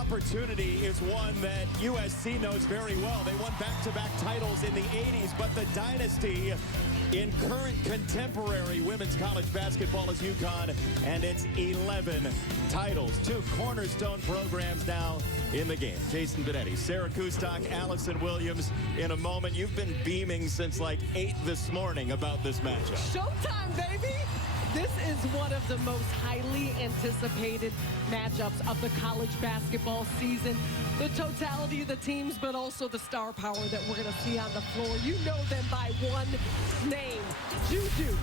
opportunity is one that USC knows very well. They won back-to-back titles in the 80s, but the dynasty in current contemporary women's college basketball is UConn, and it's 11 titles. Two cornerstone programs now in the game. Jason Benetti, Sarah Kustok, Allison Williams. In a moment, you've been beaming since like 8 this morning about this matchup. Showtime, baby! This is one of the most highly anticipated matchups of the college basketball season. The totality of the teams, but also the star power that we're going to see on the floor. You know them by one name, Juju.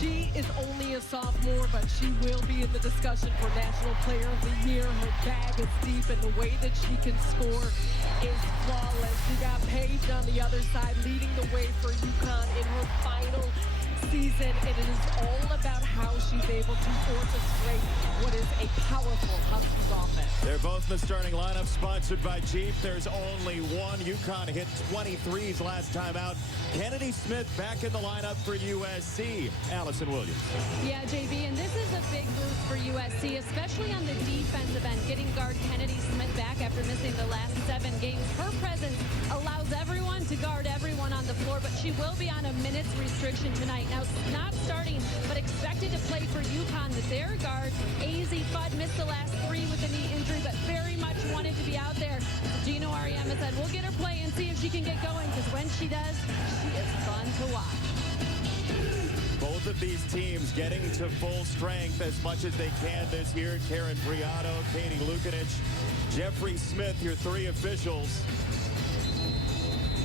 She is only a sophomore, but she will be in the discussion for National Player of the Year. Her bag is deep, and the way that she can score is flawless. You got Paige on the other side leading the way for UConn in her final season, and it is all about how she's able to orchestrate what is a powerful Huskies offense. They're both in the starting lineup, sponsored by Jeep. There's only one. UConn hit 23s last time out. Kennedy Smith back in the lineup for USC. Allison Williams. Yeah, JB, and this is a big boost for USC, especially on the defensive end. Getting guard Kennedy Smith back after missing the last 7 games. Her presence allows everyone to guard everyone on the floor, but she will be on a minutes restriction tonight. Now, not starting, but expected to play for UConn. Their guard, AZ Fudd, missed the last 3 with a knee injury, but very much wanted to be out there. Gino Ariema said, we'll get her play and see if she can get going, because when she does, she is fun to watch. Both of these teams getting to full strength as much as they can this year. Karen Priato, Katie Lukanich, Jeffrey Smith, your 3 officials.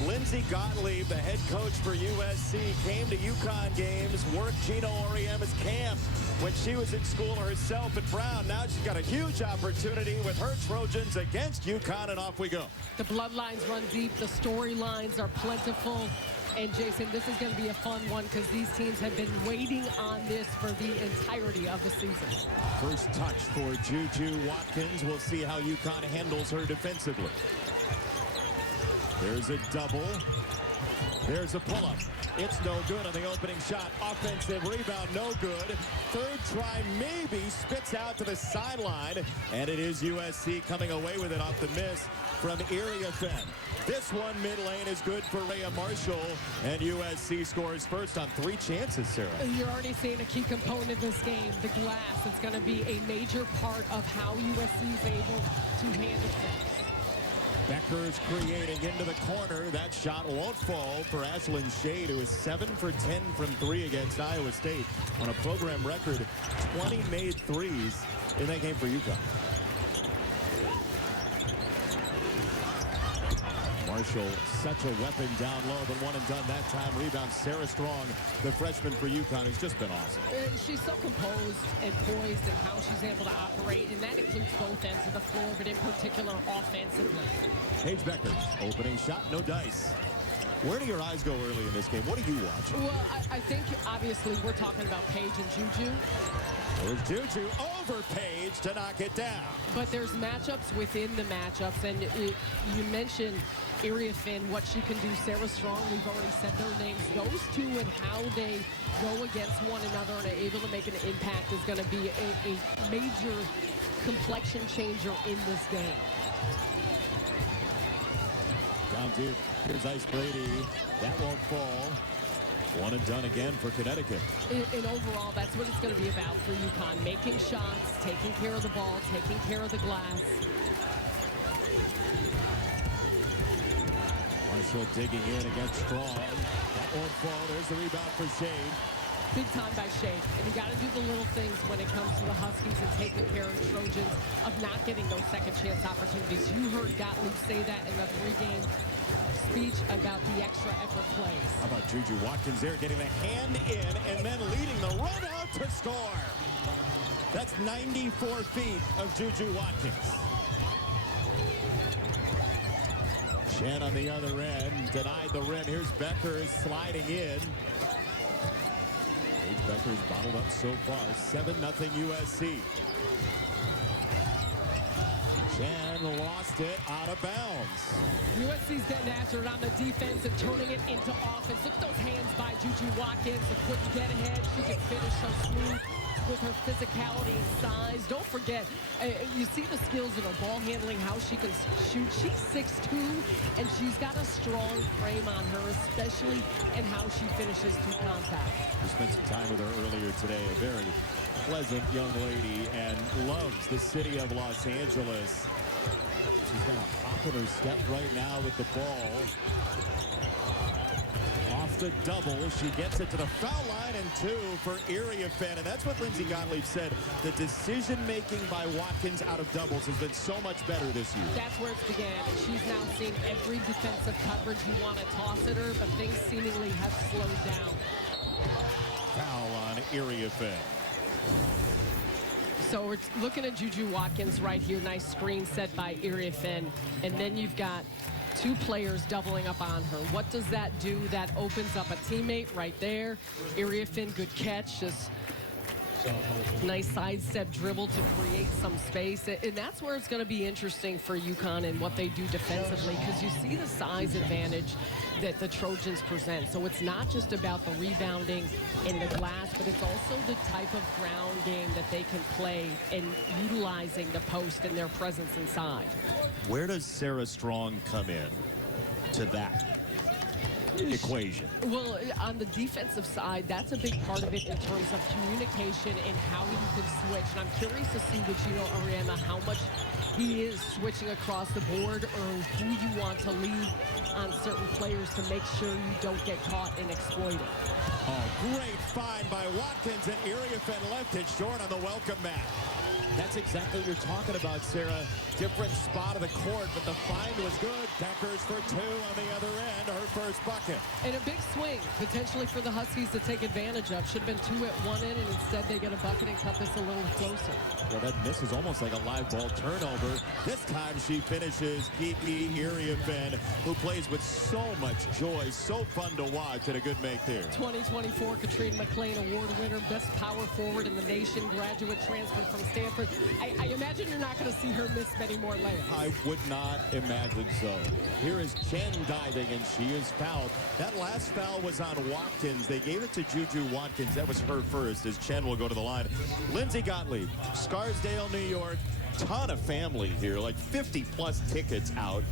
Lindsey Gottlieb, the head coach for USC, came to UConn games, worked Gino Ariema's camp when she was in school herself at Brown. Now she's got a huge opportunity with her Trojans against UConn, and off we go. The bloodlines run deep. The storylines are plentiful. And, Jason, this is going to be a fun one because these teams have been waiting on this for the entirety of the season. First touch for Juju Watkins. We'll see how UConn handles her defensively. There's a double. There's a pull-up. It's no good on the opening shot. Offensive rebound, no good. Third try, maybe, spits out to the sideline. And it is USC coming away with it off the miss from Iriafen. This one mid-lane is good for Rhea Marshall. And USC scores first on 3 chances, Sarah. You're already seeing a key component of this game, the glass. It's going to be a major part of how USC is able to handle things. Becker's creating into the corner. That shot won't fall for Ashlyn Shade, who is 7 for 10 from 3 against Iowa State on a program record 20 made threes in that game for UConn. Marshall, such a weapon down low, but one and done that time. Rebound, Sarah Strong, the freshman for UConn, who's just been awesome. She's so composed and poised in how she's able to operate, and that includes both ends of the floor, but in particular offensively. Paige Becker, opening shot, no dice. Where do your eyes go early in this game? What do you watch? Well, I think obviously we're talking about Paige and Juju. There's Juju over Paige to knock it down. But there's matchups within the matchups, and you mentioned Iriafen, what she can do. Sarah Strong, we've already said their names. Those two and how they go against one another and are able to make an impact is going to be a major complexion changer in this game. Down deep. Here's Ice Brady. That won't fall. One and done again for Connecticut. And overall, that's what it's going to be about for UConn. Making shots, taking care of the ball, taking care of the glass. Marshall digging in against Strong. That won't fall. There's the rebound for Shade. Big time by Shade. And you got to do the little things when it comes to the Huskies and taking care of Trojans, of not getting those second chance opportunities. You heard Gottlieb say that in the 3-game speech about the extra effort plays. How about Juju Watkins there getting the hand in and then leading the run out to score. That's 94 feet of Juju Watkins. Chen on the other end, denied the rim. Here's Becker sliding in. Paige Becker's bottled up so far. 7-0 USC. Chen lost it out of bounds. USC's getting after it on the defense and turning it into offense. Look at those hands by Juju Watkins. The quick get ahead. She can finish so smooth. with her physicality and size. Don't forget, you see the skills in her ball handling, how she can shoot. She's 6'2", and she's got a strong frame on her, especially in how she finishes through contact. We spent some time with her earlier today. A very pleasant young lady and loves the city of Los Angeles. She's got a hop in her step right now with the ball. Off the double, she gets it to the foul line, and 2 for Iriafen. And that's what Lindsey Gottlieb said. The decision-making by Watkins out of doubles has been so much better this year. That's where it began. And she's now seen every defensive coverage you want to toss at her, but things seemingly have slowed down. Foul on Iriafen. So we're looking at Juju Watkins right here. Nice screen set by Iriafen. And then you've got 2 players doubling up on her. What does that do? That opens up a teammate right there. Iriafen, good catch. Just nice sidestep dribble to create some space. And that's where it's going to be interesting for UConn and what they do defensively, because you see the size advantage that the Trojans present. So it's not just about the rebounding in the glass, but it's also the type of ground game that they can play and utilizing the post and their presence inside. Where does Sarah Strong come in to that equation? Well, on the defensive side, that's a big part of it in terms of communication and how you can switch. And I'm curious to see with Gino Auriemma how much he is switching across the board, or who you want to lead on certain players to make sure you don't get caught and exploited. Oh, great find by Watkins, and Iriafen left it short on the welcome mat. That's exactly what you're talking about, Sarah. Different spot of the court, but the find was good. Deckers for 2 on the other end, her first bucket. And a big swing, potentially for the Huskies to take advantage of. Should have been 2 at one end, and instead they get a bucket and cut this a little closer. Well, that miss is almost like a live ball turnover. This time she finishes Kiki Iriafen, who plays with so much joy. So fun to watch, and a good make there. 2024 Katrina McLean Award winner, best power forward in the nation, graduate transfer from Stanford. I imagine you're not going to see her miss many more layups. I would not imagine so. Here is Chen diving, and she is fouled. That last foul was on Watkins. They gave it to Juju Watkins. That was her first, as Chen will go to the line. Lindsey Gottlieb, Scarsdale, New York. Ton of family here, like 50-plus tickets out.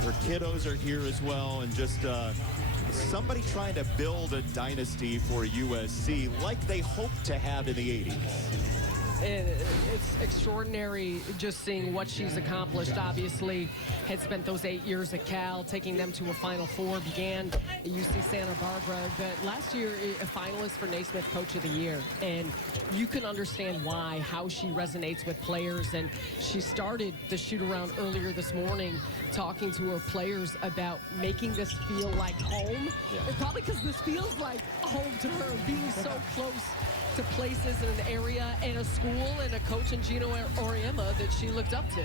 Her kiddos are here as well, and just somebody trying to build a dynasty for USC like they hoped to have in the 80s. It's extraordinary just seeing what she's accomplished. Obviously, had spent those 8 years at Cal, taking them to a Final Four, began at UC Santa Barbara, but last year a finalist for Naismith Coach of the Year. And you can understand why, how she resonates with players. And she started the shoot-around earlier this morning talking to her players about making this feel like home. Yeah. And probably because this feels like home to her, being so close to places in an area and a school and a coach in Gino Auriemma that she looked up to.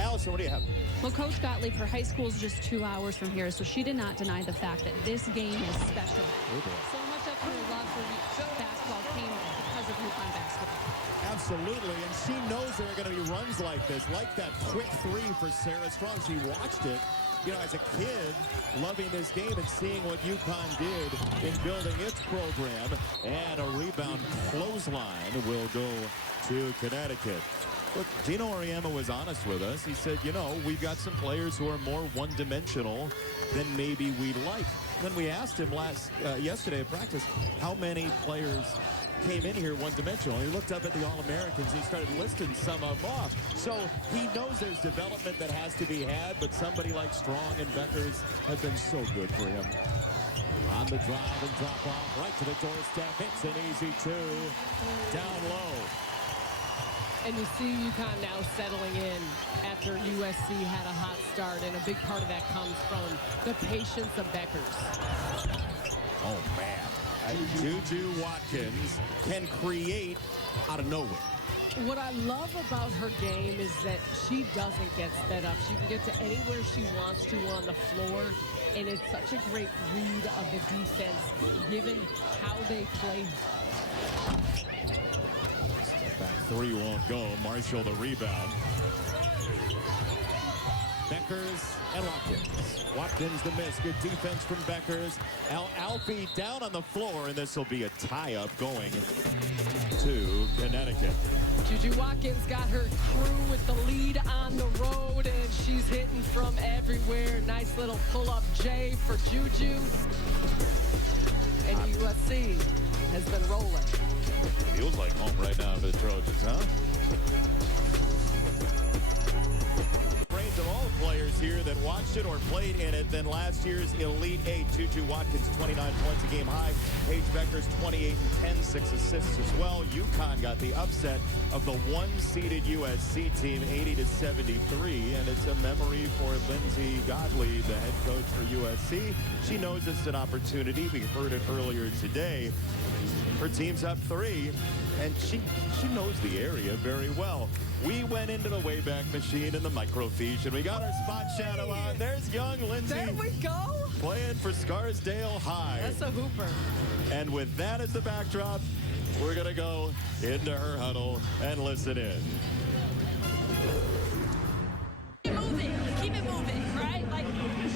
Allison, what do you have? Well, Coach Gottlieb, her high school is just 2 hours from here, so she did not deny the fact that this game is special. So much of her love for basketball came because of UConn basketball. Absolutely, and she knows there are going to be runs like this, like that quick 3 for Sarah Strong. She watched it, you know, as a kid, loving this game and seeing what UConn did in building its program. And a rebound clothesline will go to Connecticut. Look, Gino Auriemma was honest with us. He said, you know, we've got some players who are more one-dimensional than maybe we'd like. Then we asked him yesterday at practice, how many players came in here one-dimensional. He looked up at the All-Americans. He started listing some of them off. So he knows there's development that has to be had, but somebody like Strong and Beckers have been so good for him. On the drive and drop off, right to the doorstep. It's an easy 2. Down low. And you see UConn now settling in after USC had a hot start, and a big part of that comes from the patience of Beckers. Oh, man. Juju Watkins can create out of nowhere. What I love about her game is that she doesn't get sped up. She can get to anywhere she wants to on the floor, and it's such a great read of the defense, given how they play. Step back 3 won't go. Marshall the rebound. Beckers and Watkins. Watkins the miss. Good defense from Beckers. Alfie down on the floor, and this will be a tie-up going to Connecticut. Juju Watkins got her crew with the lead on the road, and she's hitting from everywhere. Nice little pull-up J for Juju. And USC has been rolling. Feels like home right now for the Trojans, huh? Brains of all the players here that watched it or played in it than last year's Elite Eight. Juju Watkins, 29 points, a game high. Paige Beckers, 28 and 10, 6 assists as well. UConn got the upset of the one-seeded USC team, 80-73, and it's a memory for Lindsey Gottlieb, the head coach for USC. She knows it's an opportunity. We heard it earlier today. Her team's up 3, and she knows the area very well. We went into the Wayback Machine in the microfiche, and we got our spot shadow on. There's young Lindsey. There we go. Playing for Scarsdale High. That's a hooper. And with that as the backdrop, we're going to go into her huddle and listen in. Keep it moving, right? Like,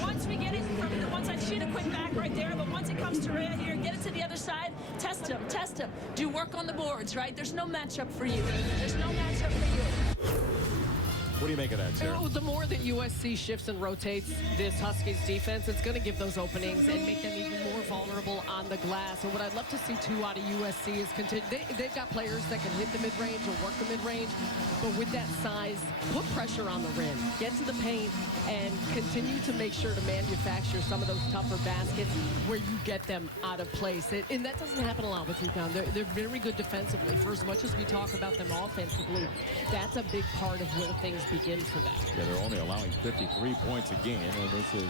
once we get it from the one side, shoot a quick back right there, but once it comes to Rhea here, get it to the other side, test him. Do work on the boards, right? There's no matchup for you. There's no matchup for you. What do you make of that, Sarah? The more that USC shifts and rotates this Huskies defense, it's going to give those openings and make them even more vulnerable on the glass. And what I'd love to see, too, out of USC is continue. They've got players that can hit the mid-range or work the mid-range, but with that size, put pressure on the rim, get to the paint, and continue to make sure to manufacture some of those tougher baskets where you get them out of place. And that doesn't happen a lot with UConn. They're very good defensively. For as much as we talk about them offensively, that's a big part of where things begin for them. Yeah, they're only allowing 53 points a game, and this is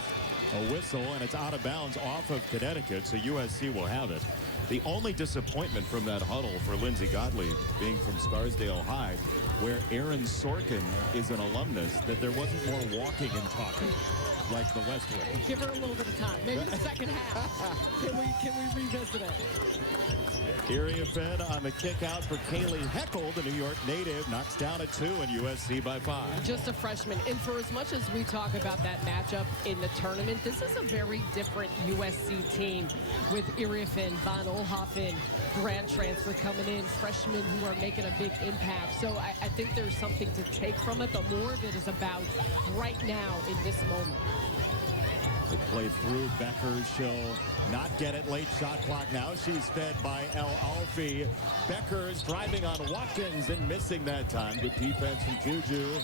a whistle, and it's out of bounds off of Connecticut, so USC will have it. The only disappointment from that huddle for Lindsey Gottlieb, being from Scarsdale High, where Aaron Sorkin is an alumnus, that there wasn't more walking and talking like the Westwood. Give her a little bit of time. Maybe the second half. Can we revisit it? Iriafen on the kick out for Kaylee Heckel, the New York native, knocks down a 2 and USC by 5. Just a freshman. And for as much as we talk about that matchup in the tournament, this is a very different USC team with Iriafen, Von Oelhoffen, grad transfer coming in, freshmen who are making a big impact. So I think there's something to take from it, but more of it is about right now in this moment. They play through Beckers. She'll not get it. Late shot clock now. She's fed by El Alfie. Beckers driving on Watkins and missing that time. Good defense from Juju.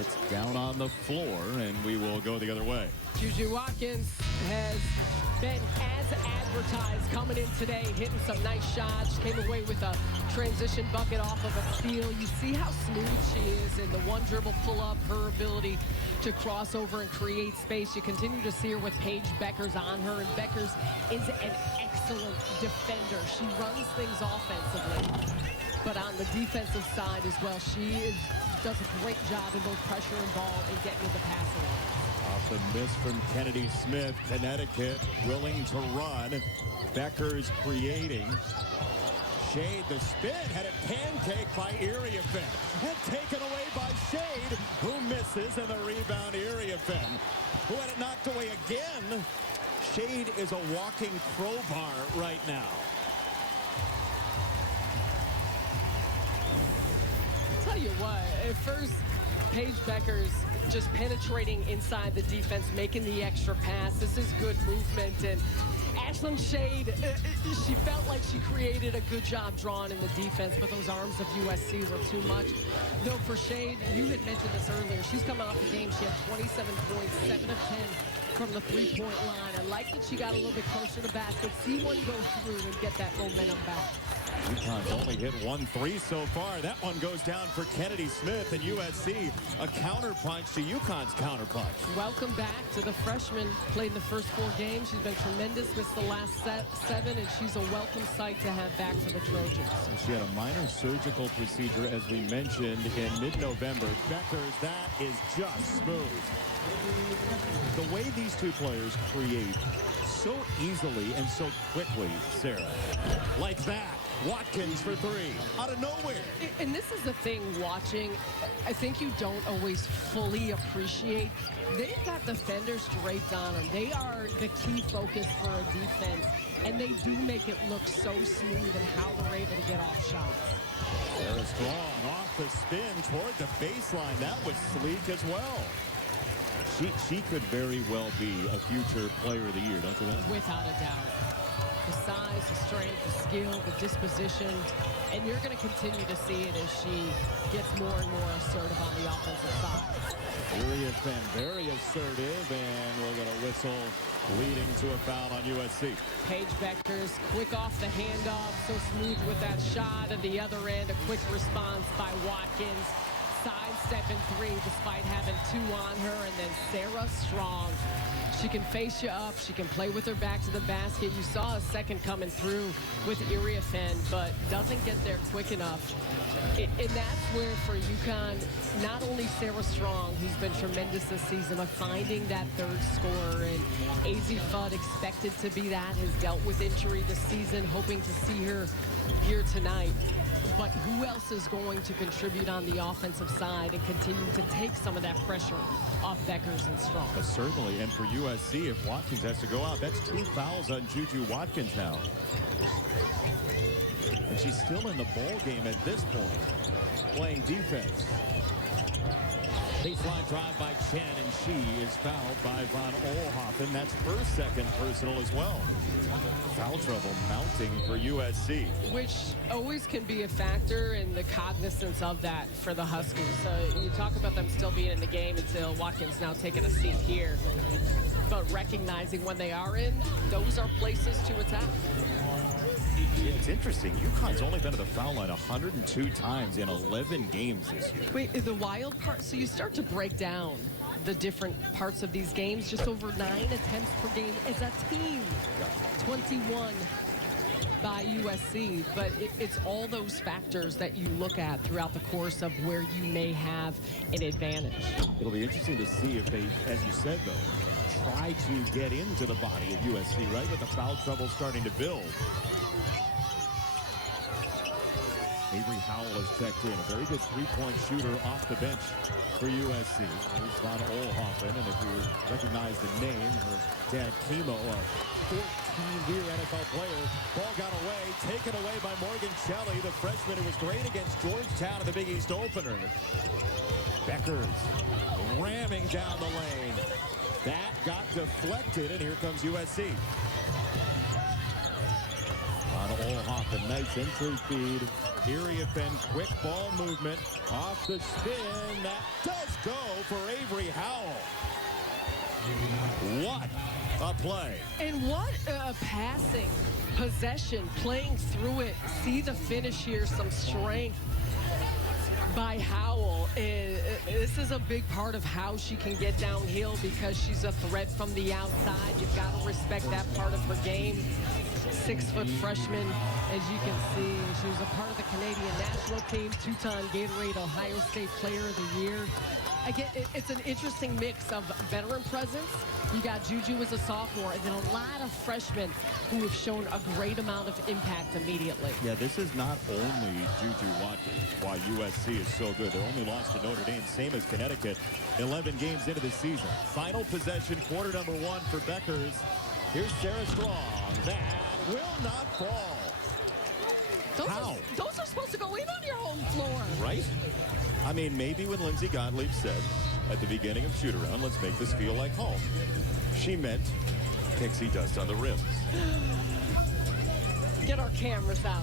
It's down on the floor, and we will go the other way. Juju Watkins has been as advertised coming in today, hitting some nice shots. Came away with a transition bucket off of a steal. You see how smooth she is in the one dribble pull up, her ability to cross over and create space. You continue to see her with Paige Beckers on her, and Beckers is an excellent defender. She runs things offensively, but on the defensive side as well, does a great job in both pressure and ball and getting to the passing lane. Off the miss from Kennedy Smith, Connecticut willing to run. Beckers creating. Shade, the spin, had it pancaked by Iriafen. And taken away by Shade, who misses, and the rebound Iriafen, who had it knocked away again. Shade is a walking crowbar right now. I'll tell you what, at first, Paige Beckers just penetrating inside the defense, making the extra pass. This is good movement. And Ashlyn Shade, she felt like she created a good job drawing in the defense, but those arms of USC were too much. Though for Shade, you had mentioned this earlier, she's coming off the game. She had 27 points, 7 of 10 from the three-point line. I like that she got a little bit closer to basket, see one go through and get that momentum back. UConn's only hit 1 3 so far. That one goes down for Kennedy Smith, and USC a counterpunch to UConn's counterpunch. Welcome back to the freshman. Played in the first 4 games. She's been tremendous. Missed the last 7, and she's a welcome sight to have back for the Trojans. She had a minor surgical procedure, as we mentioned, in mid-November. Beckers, that is just smooth. The way these two players create so easily and so quickly, Sarah. Like that. Watkins for three. Out of nowhere. And this is the thing, watching, I think you don't always fully appreciate. They've got defenders draped on them. They are the key focus for a defense. And they do make it look so smooth and how they're able to get off shots. Sarah Strong off the spin toward the baseline. That was sleek as well. She could very well be a future player of the year, don't you think? Without a doubt. The size, the strength, the skill, the disposition, and you're going to continue to see it as she gets more and more assertive on the offensive side. Uriah Fenn very assertive, and we'll get a whistle leading to a foul on USC. Paige Beckers, quick off the handoff, so smooth with that shot. At the other end, a quick response by Watkins. Sidestepping three despite having two on her, and then Sarah Strong. She can face you up. She can play with her back to the basket. You saw a second coming through with Uriah Fenn, but doesn't get there quick enough. And that's where, for UConn, not only Sarah Strong, who's been tremendous this season, but finding that third scorer. And AZ Fudd, expected to be that, has dealt with injury this season, hoping to see her here tonight. But who else is going to contribute on the offensive side and continue to take some of that pressure off Beckers and Strong? Certainly, and for USC, if Watkins has to go out, that's 2 fouls on Juju Watkins now. And she's still in the ball game at this point, playing defense. Baseline drive by Chen, and she is fouled by Von Oelhoffen. That's her second personal as well. Foul trouble mounting for USC. Which always can be a factor in the cognizance of that for the Huskies. So you talk about them still being in the game until Watkins now taking a seat here. But recognizing when they are in, those are places to attack. It's interesting. UConn's only been to the foul line 102 times in 11 games this year. Wait, the wild part, so you start to break down the different parts of these games. Just over 9 attempts per game as a team. 21 by USC. But it's all those factors that you look at throughout the course of where you may have an advantage. It'll be interesting to see if they, as you said, though, try to get into the body of USC, right? With the foul trouble starting to build. Avery Howell has checked in. A very good three-point shooter off the bench for USC. There's Von Oelhoffen, and if you recognize the name, her dad, Kimo, a 14-year NFL player. Ball got away, taken away by Morgan Shelley, the freshman who was great against Georgetown in the Big East opener. Beckers ramming down the lane. That got deflected, and here comes USC. Von Oelhoffen, nice entry feed. Uriah Fenn, quick ball movement. Off the spin. That does go for Avery Howell. What a play. And what a passing possession, playing through it. See the finish here, some strength by Howell. This is a big part of how she can get downhill because she's a threat from the outside. You've got to respect that part of her game. 6-foot freshman, as you can see. She was a part of the Canadian national team, two-time Gatorade Ohio State Player of the Year. Again, it's an interesting mix of veteran presence. You got Juju as a sophomore, and then a lot of freshmen who have shown a great amount of impact immediately. Yeah, this is not only Juju Watkins why USC is so good. They only lost to Notre Dame, same as Connecticut, 11 games into the season. Final possession, quarter number 1 for Beckers. Here's Sarah Strong. That will not fall. Those are supposed to go in on your home floor. Right? I mean, maybe when Lindsey Gottlieb said at the beginning of shoot-around, let's make this feel like home, she meant pixie dust on the rims. Get our cameras out.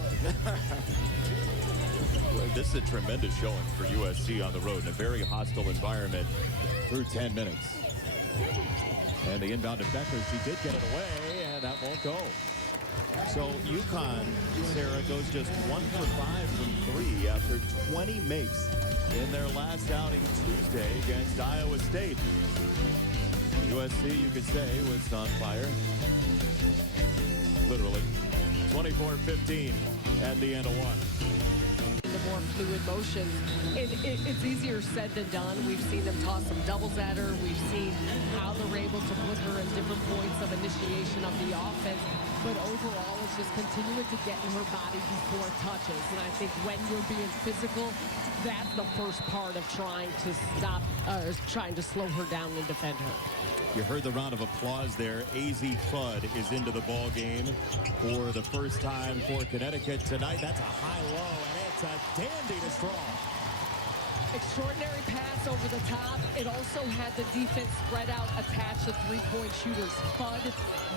This is a tremendous showing for USC on the road in a very hostile environment through 10 minutes. And the inbound to Beckers, she did get it away, and that won't go. So UConn, Sarah, goes just 1 for 5 from 3 after 20 makes in their last outing Tuesday against Iowa State. USC, you could say, was on fire. Literally. 24-15 at the end of one. The more fluid motion. It's easier said than done. We've seen them toss some doubles at her. We've seen how they're able to put her in different extra points of initiation of the offense. But overall, it's just continuing to get in her body before touches. And I think when you're being physical, that's the first part of trying to trying to slow her down and defend her. You heard the round of applause there. AZ Fudd is into the ball game for the first time for Connecticut tonight. That's a high-low, and it's a dandy to Strong. Extraordinary pass over the top. It also had the defense spread out, attached to three-point shooters. Fudd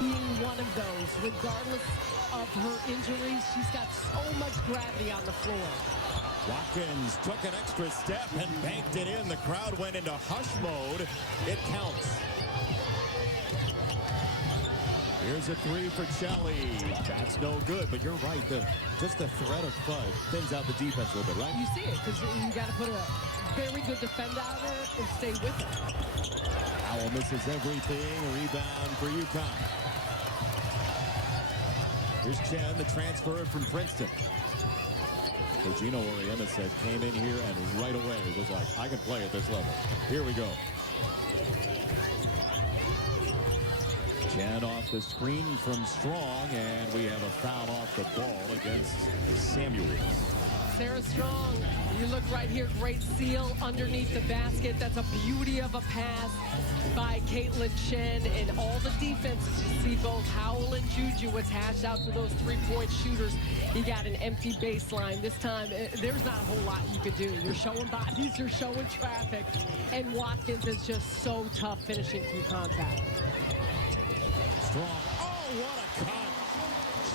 being one of those. Regardless of her injuries, she's got so much gravity on the floor. Watkins took an extra step and banked it in. The crowd went into hush mode. It counts. Here's a three for Shelley. That's no good, but you're right. Just the threat of Fudd thins out the defense a little bit, right? You see it, because you got to put a very good defender out there and stay with it. Howell misses everything. Rebound for UConn. Here's Chen, the transfer from Princeton. So Gino Oriema said came in here and right away was like, I can play at this level. Here we go. Chen off the screen from Strong, and we have a foul off the ball against Samuels. Sarah Strong, you look right here, great seal underneath the basket. That's a beauty of a pass by Caitlin Chen, and all the defenses. You see both Howell and Juju attached out to those three-point shooters. You got an empty baseline. This time, there's not a whole lot you could do. You're showing bodies, you're showing traffic, and Watkins is just so tough finishing through contact. Strong. Oh, what a cut.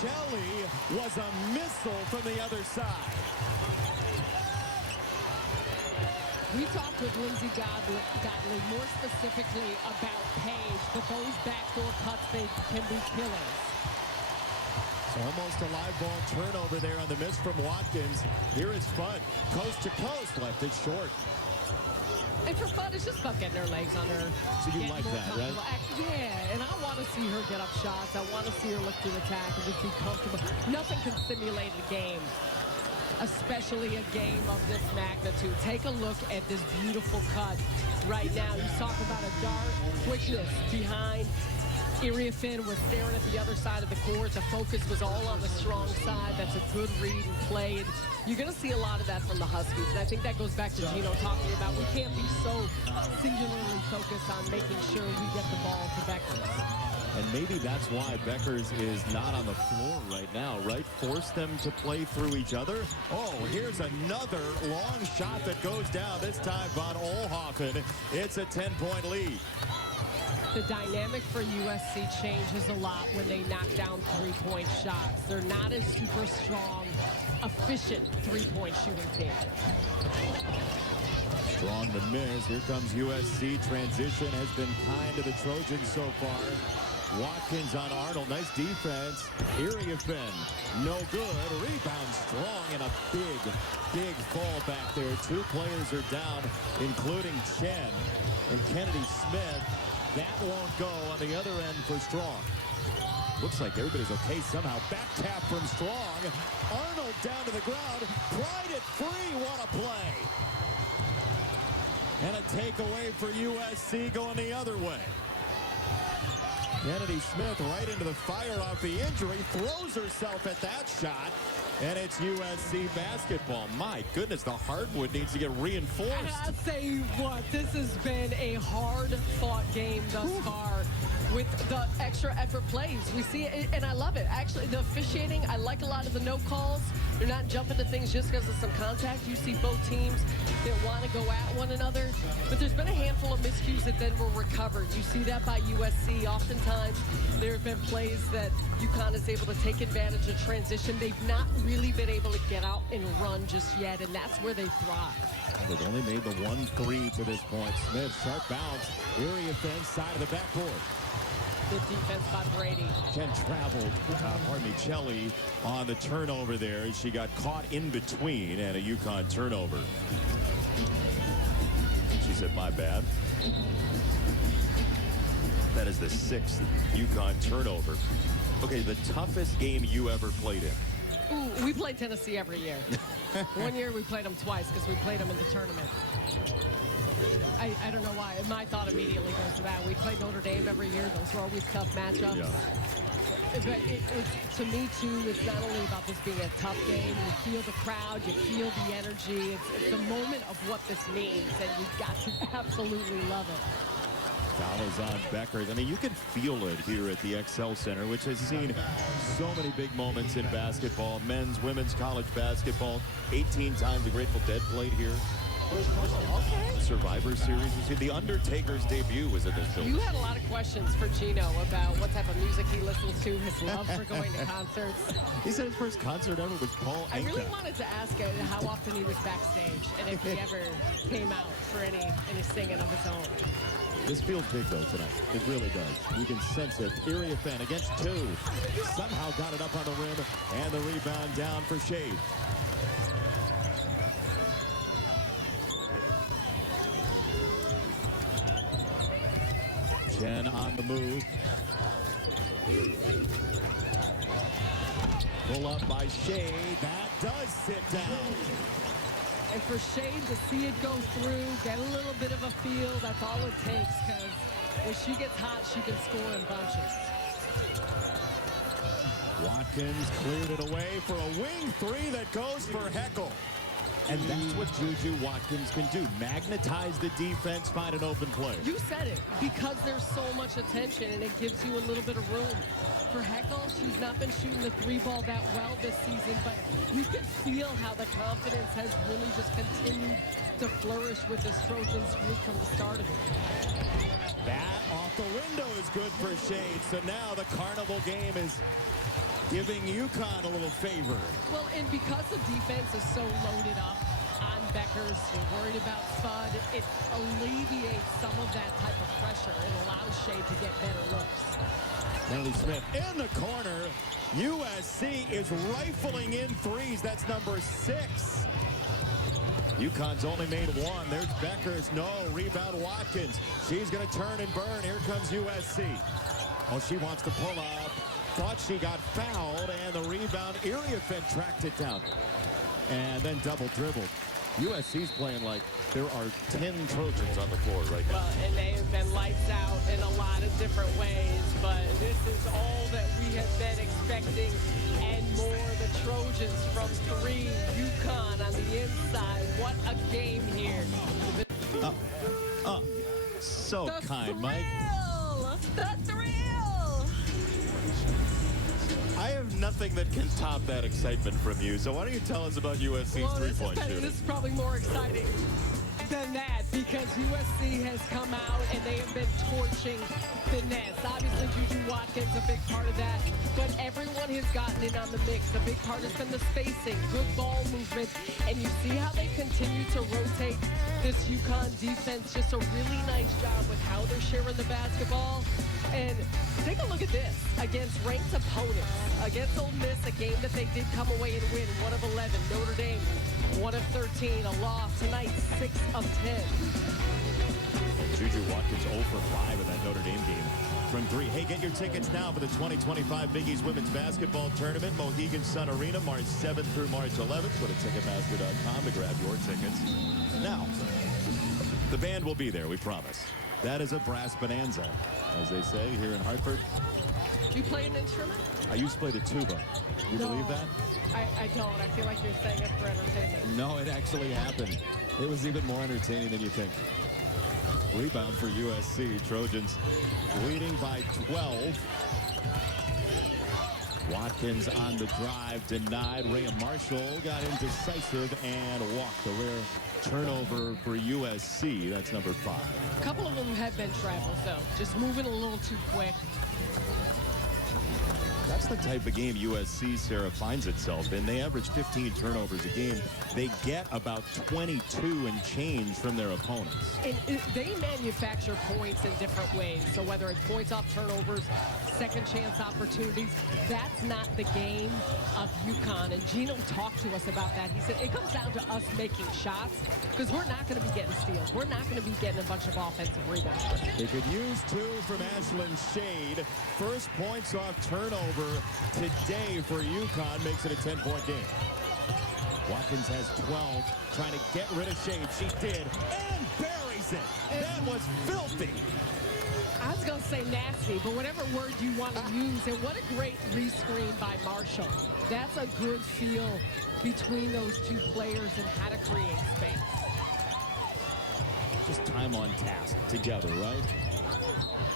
Shelley was a missile from the other side. We talked with Lindsey Gottlieb more specifically about Paige, but those backdoor cuts, they can be killers. So almost a live ball turnover there on the miss from Watkins. Here is Fudd, coast to coast, left it short. And for Fudd, it's just about getting her legs on her. So you like that, right? Yeah, and I want to see her get up shots. I want to see her look to the attack and just be comfortable. Nothing can simulate a game, especially a game of this magnitude. Take a look at this beautiful cut right now. You talk about a dart, quickness behind. Iriafin was staring at the other side of the court. The focus was all on the Strong side. That's a good read and play. And you're going to see a lot of that from the Huskies. And I think that goes back to Gino talking about we can't be so singularly focused on making sure we get the ball to Beckers. And maybe that's why Beckers is not on the floor right now, right? Force them to play through each other. Oh, here's another long shot that goes down. This time Von Oelhoffen. It's a 10-point lead. The dynamic for USC changes a lot when they knock down three-point shots. They're not as super strong, efficient three-point shooting team. Strong the miss. Here comes USC. Transition has been kind to the Trojans so far. Watkins on Arnold. Nice defense. Iriafin. No good. Rebound Strong and a big fall back there. Two players are down, including Chen and Kennedy Smith. That won't go on the other end for Strong. Looks like everybody's okay somehow. Back tap from Strong. Arnold down to the ground. Pried it free. What a play. And a takeaway for USC going the other way. Kennedy Smith right into the fire off the injury. Throws herself at that shot. And it's USC basketball. My goodness, the hardwood needs to get reinforced. I'll tell you what, this has been a hard-fought game thus far with the extra effort plays. We see it, and I love it. Actually, the officiating, I like a lot of the no calls. They're not jumping to things just because of some contact. You see both teams that want to go at one another. But there's been a handful of miscues that then were recovered. You see that by USC. Oftentimes, there have been plays that UConn is able to take advantage of transition. They've not really been able to get out and run just yet, and that's where they thrive. They've only made the 1-3 to this point. Smith, sharp bounce. Area fence, side of the backboard. Good defense by Brady. Chen traveled, Shelley on the turnover there as she got caught in between and a UConn turnover. She said, my bad. That is the 6th UConn turnover. Okay, the toughest game you ever played in? Ooh, we play Tennessee every year. One year we played them twice because we played them in the tournament. I don't know why. My thought immediately goes to that. We play Notre Dame every year. Those are always tough matchups. Yeah. But to me, too, it's not only about this being a tough game. You feel the crowd. You feel the energy. It's the moment of what this means, and you've got to absolutely love it. Foul is on Beckers. I mean, you can feel it here at the XL Center, which has seen so many big moments in basketball. Men's, women's, college basketball. 18 times the Grateful Dead played here. Okay. Survivor Series. You see, The Undertaker's debut was at this building. You had a lot of questions for Gino about what type of music he listens to, his love for going to concerts. He said his first concert ever was Paul Anka. I really wanted to ask how often he was backstage and if he ever came out for any singing of his own. This feels big, though, tonight. It really does. You can sense it. Iriafen against two. Somehow got it up on the rim, and the rebound down for Shade. Chen on the move. Pull up by Shade. That does sit down. And for Shade to see it go through, get a little bit of a feel, that's all it takes, because when she gets hot, she can score in bunches. Watkins cleared it away for a wing three that goes for Heckel. And that's what Juju Watkins can do. Magnetize the defense, find an open play. You said it, because there's so much attention, and it gives you a little bit of room. For Heckel, she's not been shooting the three ball that well this season, but you can feel how the confidence has really just continued to flourish with this Trojans group from the start of it. That off the window is good for Shade. So now the Carnival game is giving UConn a little favor. Well, and because the defense is so loaded up on Beckers, you're worried about Spud, it alleviates some of that type of pressure and allows Shade to get better looks. Nellie Smith in the corner. USC is rifling in threes. That's number 6. UConn's only made one. There's Beckers. No. Rebound Watkins. She's going to turn and burn. Here comes USC. Oh, she wants to pull up. Thought she got fouled, and the rebound. Iriafen tracked it down. And then double dribbled. USC's playing like there are 10 Trojans on the floor right now. Well, and they have been lights out in a lot of different ways, but this is all that we have been expecting and more. The Trojans from 3, UConn on the inside. What a game here. So The kind, Mike. The thrill! I have nothing that can top that excitement from you. So why don't you tell us about USC's three-point shooting? This is probably more exciting than that, because USC has come out and they have been torching the nets. Obviously, Juju Watkins a big part of that, but everyone has gotten in on the mix. A big part has been the spacing, good ball movement, and you see how they continue to rotate this UConn defense. Just a really nice job with how they're sharing the basketball. And take a look at this against ranked opponents. Against Ole Miss, a game that they did come away and win, 1 of 11. Notre Dame, 1 of 13. A loss tonight, 6 of 10. Juju Watkins 0 for 5 in that Notre Dame game from 3. Hey, get your tickets now for the 2025 Big East Women's Basketball Tournament, Mohegan Sun Arena, March 7th through March 11th. Go to Ticketmaster.com to grab your tickets. Now, the band will be there, we promise. That is a brass bonanza, as they say here in Hartford. Do you play an instrument? I used to play the tuba. You believe that? I don't. I feel like you're saying it for entertainment. No, it actually happened. It was even more entertaining than you think. Rebound for USC. Trojans leading by 12. Watkins on the drive, denied. Rhea Marshall got indecisive and walked. The rare turnover for USC. That's number 5. A couple of them have been travel, so just moving a little too quick. That's the type of game USC, Sarah, finds itself in. They average 15 turnovers a game. They get about 22 and change from their opponents. And they manufacture points in different ways. So whether it's points off turnovers, second chance opportunities, that's not the game of UConn. And Gino talked to us about that. He said it comes down to us making shots, because we're not going to be getting steals. We're not going to be getting a bunch of offensive rebounds. They could use 2 from Ashlyn Shade. First points off turnover today for UConn makes it a 10-point game. Watkins has 12, trying to get rid of Shade. She did, and buries it. That was filthy. I was going to say nasty, but whatever word you want to use. And what a great rescreen by Marshall. That's a good feel between those two players and how to create space. Just time on task together, right?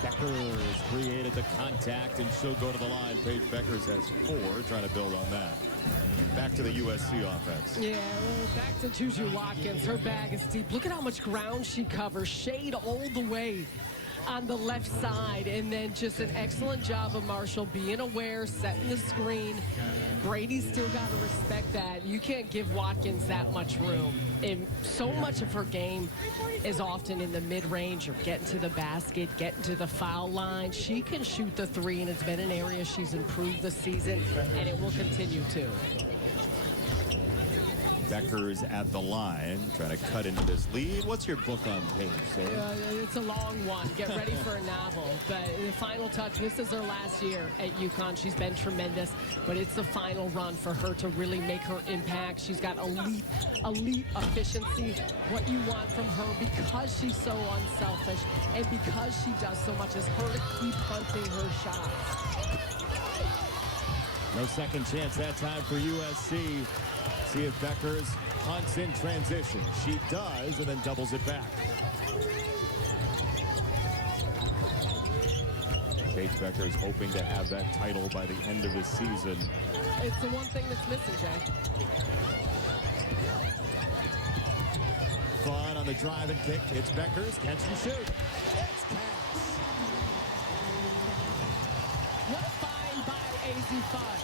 Beckers created the contact, and she'll go to the line. Paige Beckers has 4, trying to build on that. Back to the USC offense. Yeah, well, back to Juju Watkins. Her bag is deep. Look at how much ground she covers. Shade all the way on the left side, and then just an excellent job of Marshall being aware, setting the screen. Brady's still got to respect that. You can't give Watkins that much room. And so much of her game is often in the mid-range or getting to the basket, getting to the foul line. She can shoot the 3, and it's been an area she's improved this season, and it will continue to. Beckers at the line, trying to cut into this lead. What's your book on Paige, Sarah? It's a long one. Get ready for a novel. But the final touch, this is her last year at UConn. She's been tremendous, but it's the final run for her to really make her impact. She's got elite efficiency, what you want from her, because she's so unselfish and because she does so much, is her to keep hunting her shots. No second chance that time for USC. See if Beckers hunts in transition. She does, and then doubles it back. Paige Beckers hoping to have that title by the end of the season. It's the one thing that's missing, Jay. Fun on the drive and kick. It's Beckers. Can she shoot? It's Cass. What a find by AZ Fun.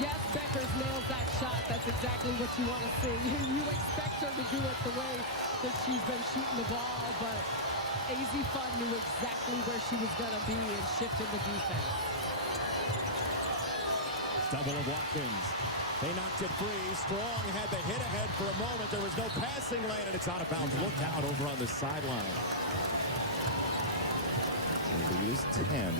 Yes, Beckers nails that shot. That's exactly what you want to see. You expect her to do it the way that she's been shooting the ball, but AZ Fun knew exactly where she was going to be and shifted the defense. Double of Watkins. They knocked it free. Strong had the hit ahead for a moment. There was no passing lane, and it's out of bounds. Look out over on the sideline. The lead is 10.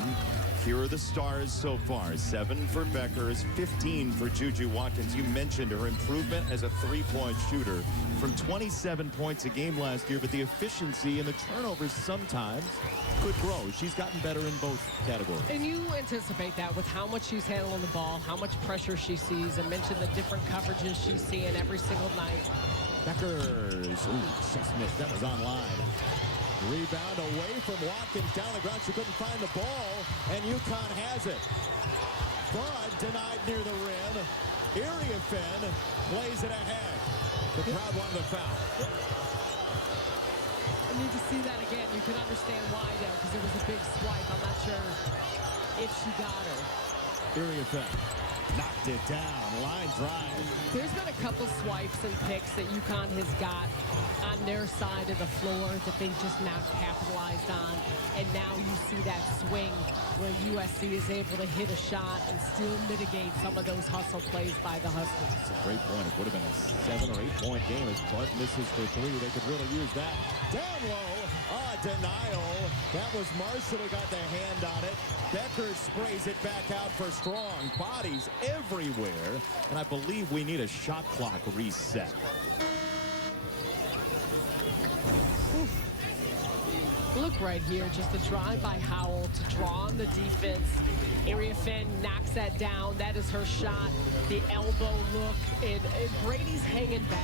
Here are the stars so far. 7 for Beckers, 15 for Juju Watkins. You mentioned her improvement as a three-point shooter from 27 points a game last year, but the efficiency and the turnovers sometimes could grow. She's gotten better in both categories. And you anticipate that with how much she's handling the ball, how much pressure she sees. I mentioned the different coverages she's seeing every single night. Beckers, ooh, just missed. That was online. Rebound away from Watkins down the ground. She couldn't find the ball, and UConn has it. Bud denied near the rim. Iriafen plays it ahead. The crowd wanted a foul. I need to see that again. You can understand why, though, because it was a big swipe. I'm not sure if she got her. Iriafen knocked it down. Line drive. There's been a couple swipes and picks that UConn has got on their side of the floor that they just not capitalized on. And now you see that swing where USC is able to hit a shot and still mitigate some of those hustle plays by the Huskies. It's a great point. It would have been a 7 or 8 point game as Bud misses for 3. They could really use that. Down low. Denial. That was Marshall who got the hand on it. Becker sprays it back out for Strong. Bodies everywhere. And I believe we need a shot clock reset. Look right here, just a drive by Howell to draw on the defense. Iriafen knocks that down. That is her shot. The elbow look, and Brady's hanging back.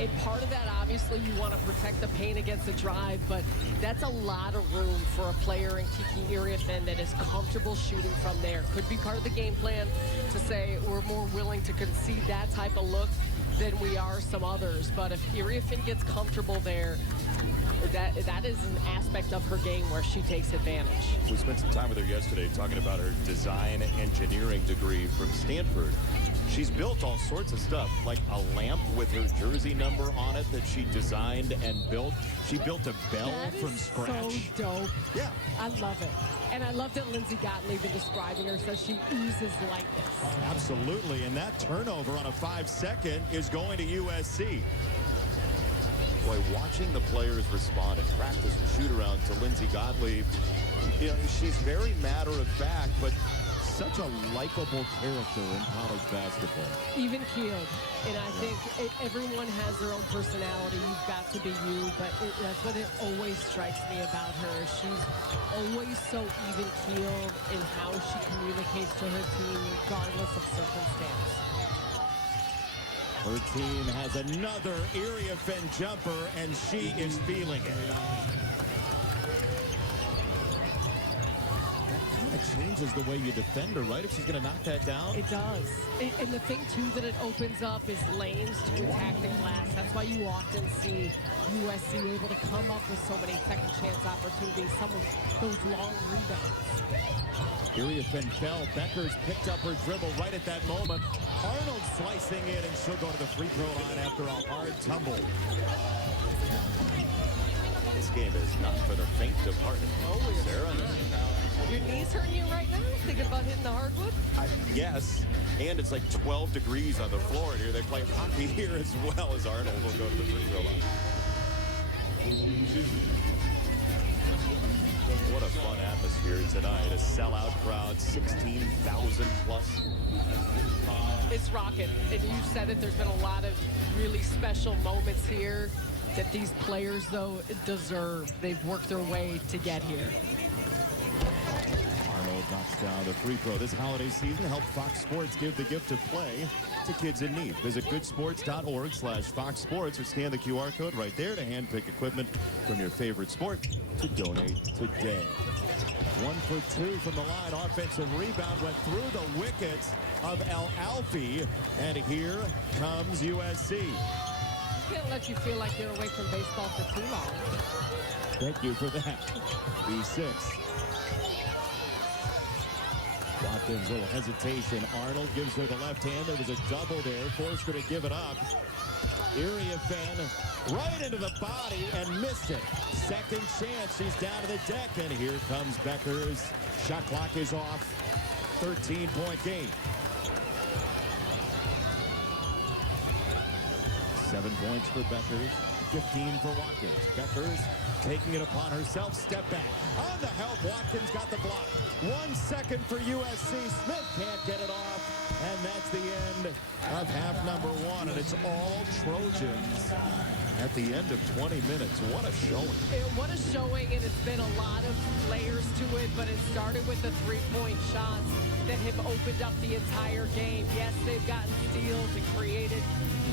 And part of that, obviously, you want to protect the paint against the drive, but that's a lot of room for a player in Kiki Iriafen that is comfortable shooting from there. Could be part of the game plan to say we're more willing to concede that type of look than we are some others. But if Iriafen gets comfortable there, that is an aspect of her game where she takes advantage. We spent some time with her yesterday talking about her design engineering degree from Stanford. She's built all sorts of stuff, like a lamp with her jersey number on it that she designed and built. She built a bell from scratch. So dope. Yeah. I love it. And I love that Lindsay Gottlieb, in describing her, says she oozes lightness. Absolutely. And that turnover on a 5-second is going to USC. Boy, watching the players respond in practice and shoot around to Lindsay Gottlieb, you know, she's very matter of fact, but such a likable character in college basketball. Even keeled. And I think everyone has their own personality. You've got to be you, but that's what it always strikes me about her. She's always so even keeled in how she communicates to her team regardless of circumstance. Her team has another area fin jumper, and she is feeling it. It changes the way you defend her, right? If she's going to knock that down. It does. And the thing, too, that it opens up is lanes to attack the glass. That's why you often see USC able to come up with so many second chance opportunities, some of those long rebounds. Area fin fell. Beckers picked up her dribble right at that moment. Arnold slicing in, and she'll go to the free throw line after a hard tumble. This game is not for the faint of heart. Sarah? Your knees hurting you right now? Thinking about hitting the hardwood? Yes, and it's like 12 degrees on the floor here. They play hockey here as well as Arnold will go to the free throw line. What a fun atmosphere tonight. A sellout crowd, 16,000 plus. It's rocking. And you said it, there's been a lot of really special moments here that these players, though, deserve. They've worked their way to get here. Arnold knocks down the free throw. This holiday season, help Fox Sports give the gift of play to kids in need. Visit goodsports.org/Fox Sports or scan the QR code right there to handpick equipment from your favorite sport to donate today. 1 for 2 from the line. Offensive rebound went through the wickets of El Alfi, and here comes USC. Can't let you feel like you're away from baseball for too long. Thank you for that. B6. Watkins, little hesitation. Arnold gives her the left hand. There was a double there. Forced her to give it up. Area fan right into the body and missed it. Second chance. She's down to the deck. And here comes Beckers. Shot clock is off. 13-point game. 7 points for Beckers. 15 for Watkins. Beckers taking it upon herself. Step back. On the help. Watkins got the block. 1 second for USC. Smith can't get it off. And that's the end of half number 1. And it's all Trojans at the end of 20 minutes. What a showing. What a showing, and it's been a lot of layers to it, but it started with the three-point shots that have opened up the entire game. Yes, they've gotten steals and created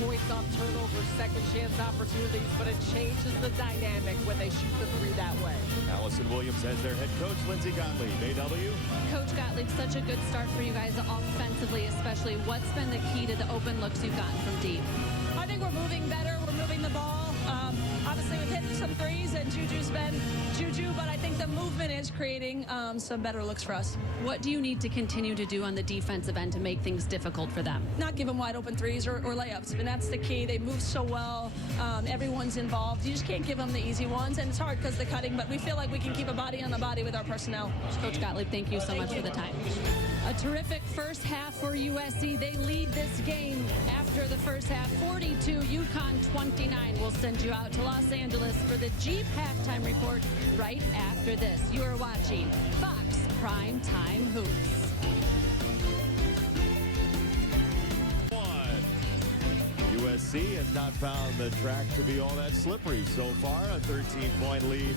points off turnovers, second chance opportunities, but it changes the dynamic when they shoot the three that way. Allison Williams has their head coach, Lindsey Gottlieb. AW? Coach Gottlieb, such a good start for you guys offensively, especially. What's been the key to the open looks you've gotten from deep? I think we're moving better. We're moving the ball. Obviously, we've hit some threes, and Juju's been Juju, but I think the movement is creating some better looks for us. What do you need to continue to do on the defensive end to make things difficult for them? Not give them wide open threes or layups, and that's the key. They move so well. Everyone's involved. You just can't give them the easy ones, and it's hard because the cutting, but we feel like we can keep a body on the body with our personnel. Coach Gottlieb, thank you so much for the time. A terrific first half for USC. They lead this game after the first half, 42, UConn 29. We'll send you out to Los Angeles for the Jeep halftime report right after this. You are watching Fox Prime Time Hoops. USC has not found the track to be all that slippery so far. A 13-point lead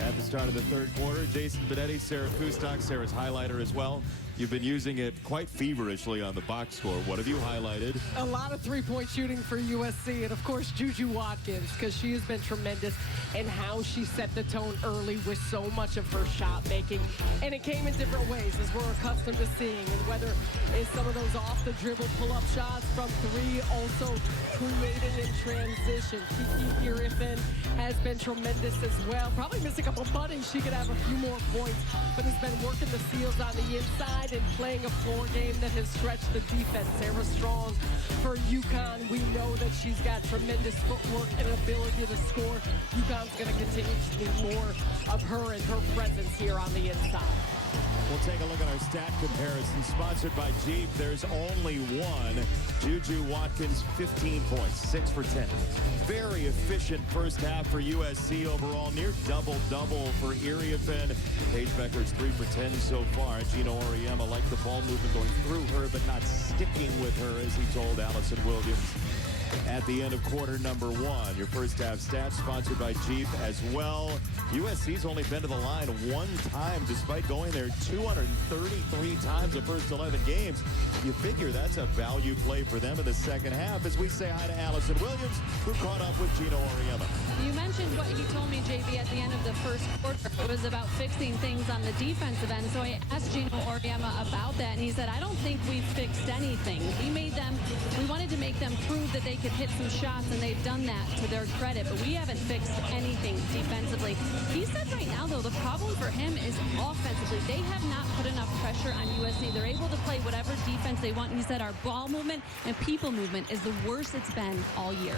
at the start of the third quarter. Jason Benetti, Sarah Kustok, Sarah's highlighter as well. You've been using it quite feverishly on the box score. What have you highlighted? A lot of three-point shooting for USC, and of course Juju Watkins, because she has been tremendous in how she set the tone early with so much of her shot making, and it came in different ways as we're accustomed to seeing, and whether it's some of those off the dribble pull-up shots from three, also creating in transition. Kiki Irifen has been tremendous as well. Probably missed a couple bunnies. She could have a few more points, but has been working the seals on the inside and playing a floor game that has stretched the defense. Sarah Strong for UConn. We know that she's got tremendous footwork and ability to score. UConn's going to continue to need more of her and her presence here on the inside. Well, take a look at our stat comparison sponsored by Jeep. There's only one. Juju Watkins, 15 points, 6 for 10. Very efficient first half for USC overall. Near double-double for Iriafen. Paige Beckers, 3 for 10 so far. Gino Auriemma liked the ball movement going through her, but not sticking with her, as he told Allison Williams at the end of quarter number 1. Your first half stats sponsored by Jeep as well. USC's only been to the line one time despite going there 233 times the first 11 games. You figure that's a value play for them in the second half as we say hi to Allison Williams, who caught up with Gino Auriemma. You mentioned what he told me, JB, at the end of the first quarter. It was about fixing things on the defensive end. So I asked Gino Auriemma about that, and he said, I don't think we've fixed anything. We wanted to make them prove that they could hit some shots, and they've done that to their credit, but we haven't fixed anything defensively. He said right now, though, the problem for him is offensively. They have not put enough pressure on USC. They're able to play whatever defense they want. He said our ball movement and people movement is the worst it's been all year.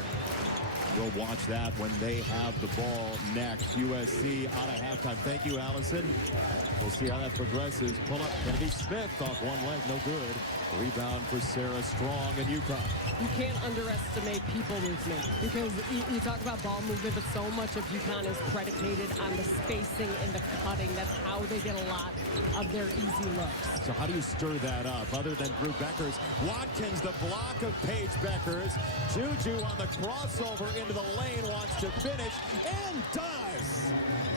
We'll watch that when they have the ball next. USC out of halftime. Thank you, Allison. We'll see how that progresses. Pull up Kennedy Smith off one leg. No good. Rebound for Sarah Strong and UConn. You can't underestimate people movement because you talk about ball movement, but so much of UConn is predicated on the spacing and the cutting. That's how they get a lot of their easy looks. So how do you stir that up other than Drew Beckers? Watkins, the block of Paige Beckers. Juju on the crossover into the lane, wants to finish and does.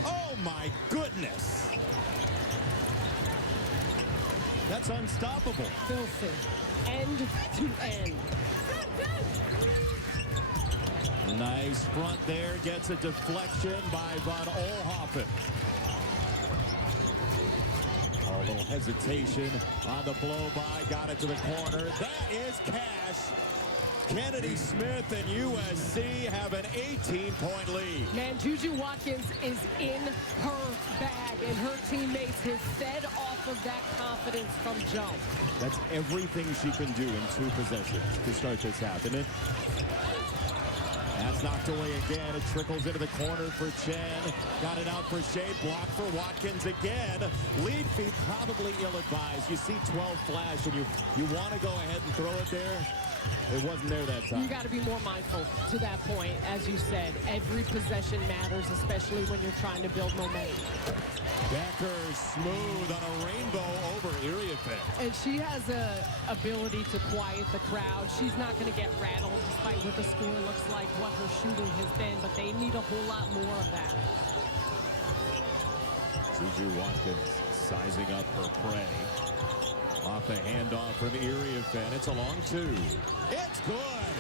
Oh my goodness. That's unstoppable. Filthy. End to end. Nice front there. Gets a deflection by Von Oelhoffen. A little hesitation on the blow by. Got it to the corner. That is cash. Kennedy Smith and USC have an 18-point lead. Man, Juju Watkins is in her bag, and her teammates have fed off of that confidence from jump. That's everything she can do in 2 possessions to start this half, isn't it? That's knocked away again. It trickles into the corner for Chen. Got it out for Shea. Block for Watkins again. Lead feet probably ill-advised. You see 12 flash, and you want to go ahead and throw it there. It wasn't there that time. You got to be more mindful to that point. As you said, every possession matters, especially when you're trying to build momentum. Becker smooth on a rainbow over Iriafen. And she has a ability to quiet the crowd. She's not going to get rattled despite what the score looks like, what her shooting has been, but they need a whole lot more of that. Juju Watkins sizing up her prey. Off the handoff from Iriafen. It's a long 2. It's good.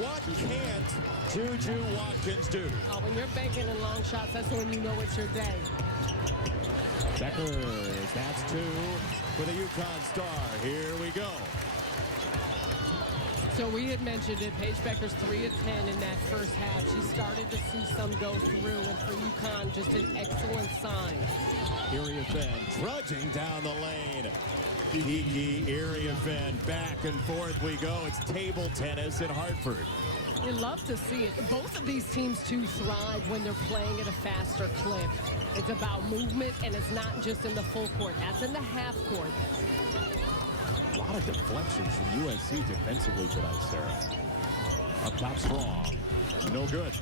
What can't Juju Watkins do? Oh, when you're banking in long shots, that's when you know it's your day. Beckers, that's 2 for the UConn star. Here we go. So we had mentioned it. Paige Beckers 3 of 10 in that first half. She started to see some go through, and for UConn, just an excellent sign. Iriafen trudging down the lane. Kiki, Iriafen, back and forth we go. It's table tennis in Hartford. You love to see it. Both of these teams, too, thrive when they're playing at a faster clip. It's about movement, and it's not just in the full court. That's in the half court. A lot of deflections from USC defensively tonight, Sarah. Up top Strong. No good.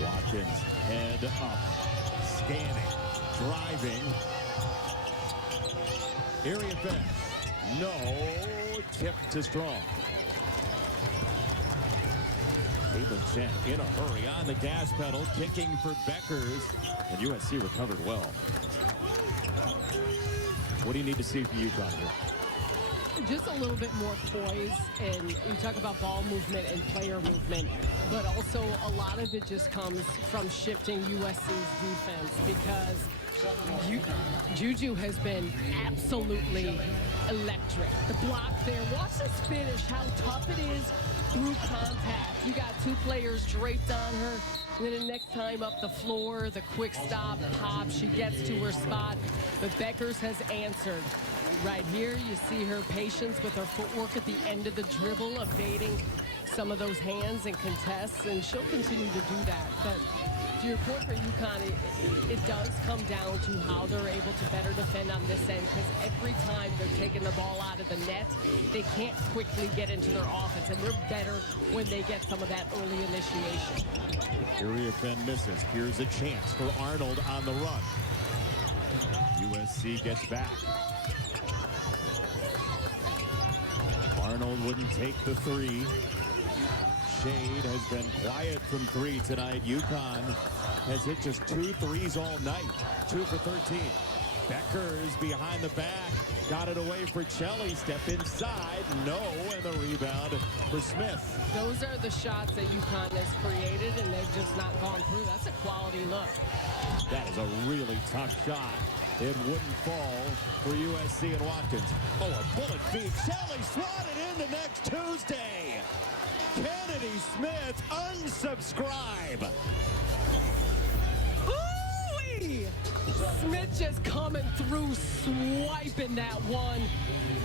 Watkins, head up. Scanning. Driving. Iriafen. No. Tip to Strong. Caitlin Chen in a hurry on the gas pedal, kicking for Beckers, and USC recovered well. What do you need to see from UConn here? Just a little bit more poise, and you talk about ball movement and player movement, but also a lot of it just comes from shifting USC's defense because Juju has been absolutely electric. The block there, watch this finish, how tough it is through contact. You got 2 players draped on her, and then the next time up the floor, the quick stop, pop, she gets to her spot, but Beckers has answered. Right here, you see her patience with her footwork at the end of the dribble, evading some of those hands and contests, and she'll continue to do that. But to your point for UConn, it does come down to how they're able to better defend on this end, because every time they're taking the ball out of the net, they can't quickly get into their offense, and they're better when they get some of that early initiation. Area Finn misses. Here's a chance for Arnold on the run. USC gets back. Arnold wouldn't take the three. Shade has been quiet from three tonight. UConn has hit just 2 threes all night. 2 for 13. Becker's behind the back. Got it away for Chelly. Step inside. No. And the rebound for Smith. Those are the shots that UConn has created, and they've just not gone through. That's a quality look. That is a really tough shot. It wouldn't fall for USC and Watkins. Oh, a bullet beat. Chelly swatted into next Tuesday. Kennedy Smith, unsubscribe. Ooh-wee! Smith just coming through, swiping that one.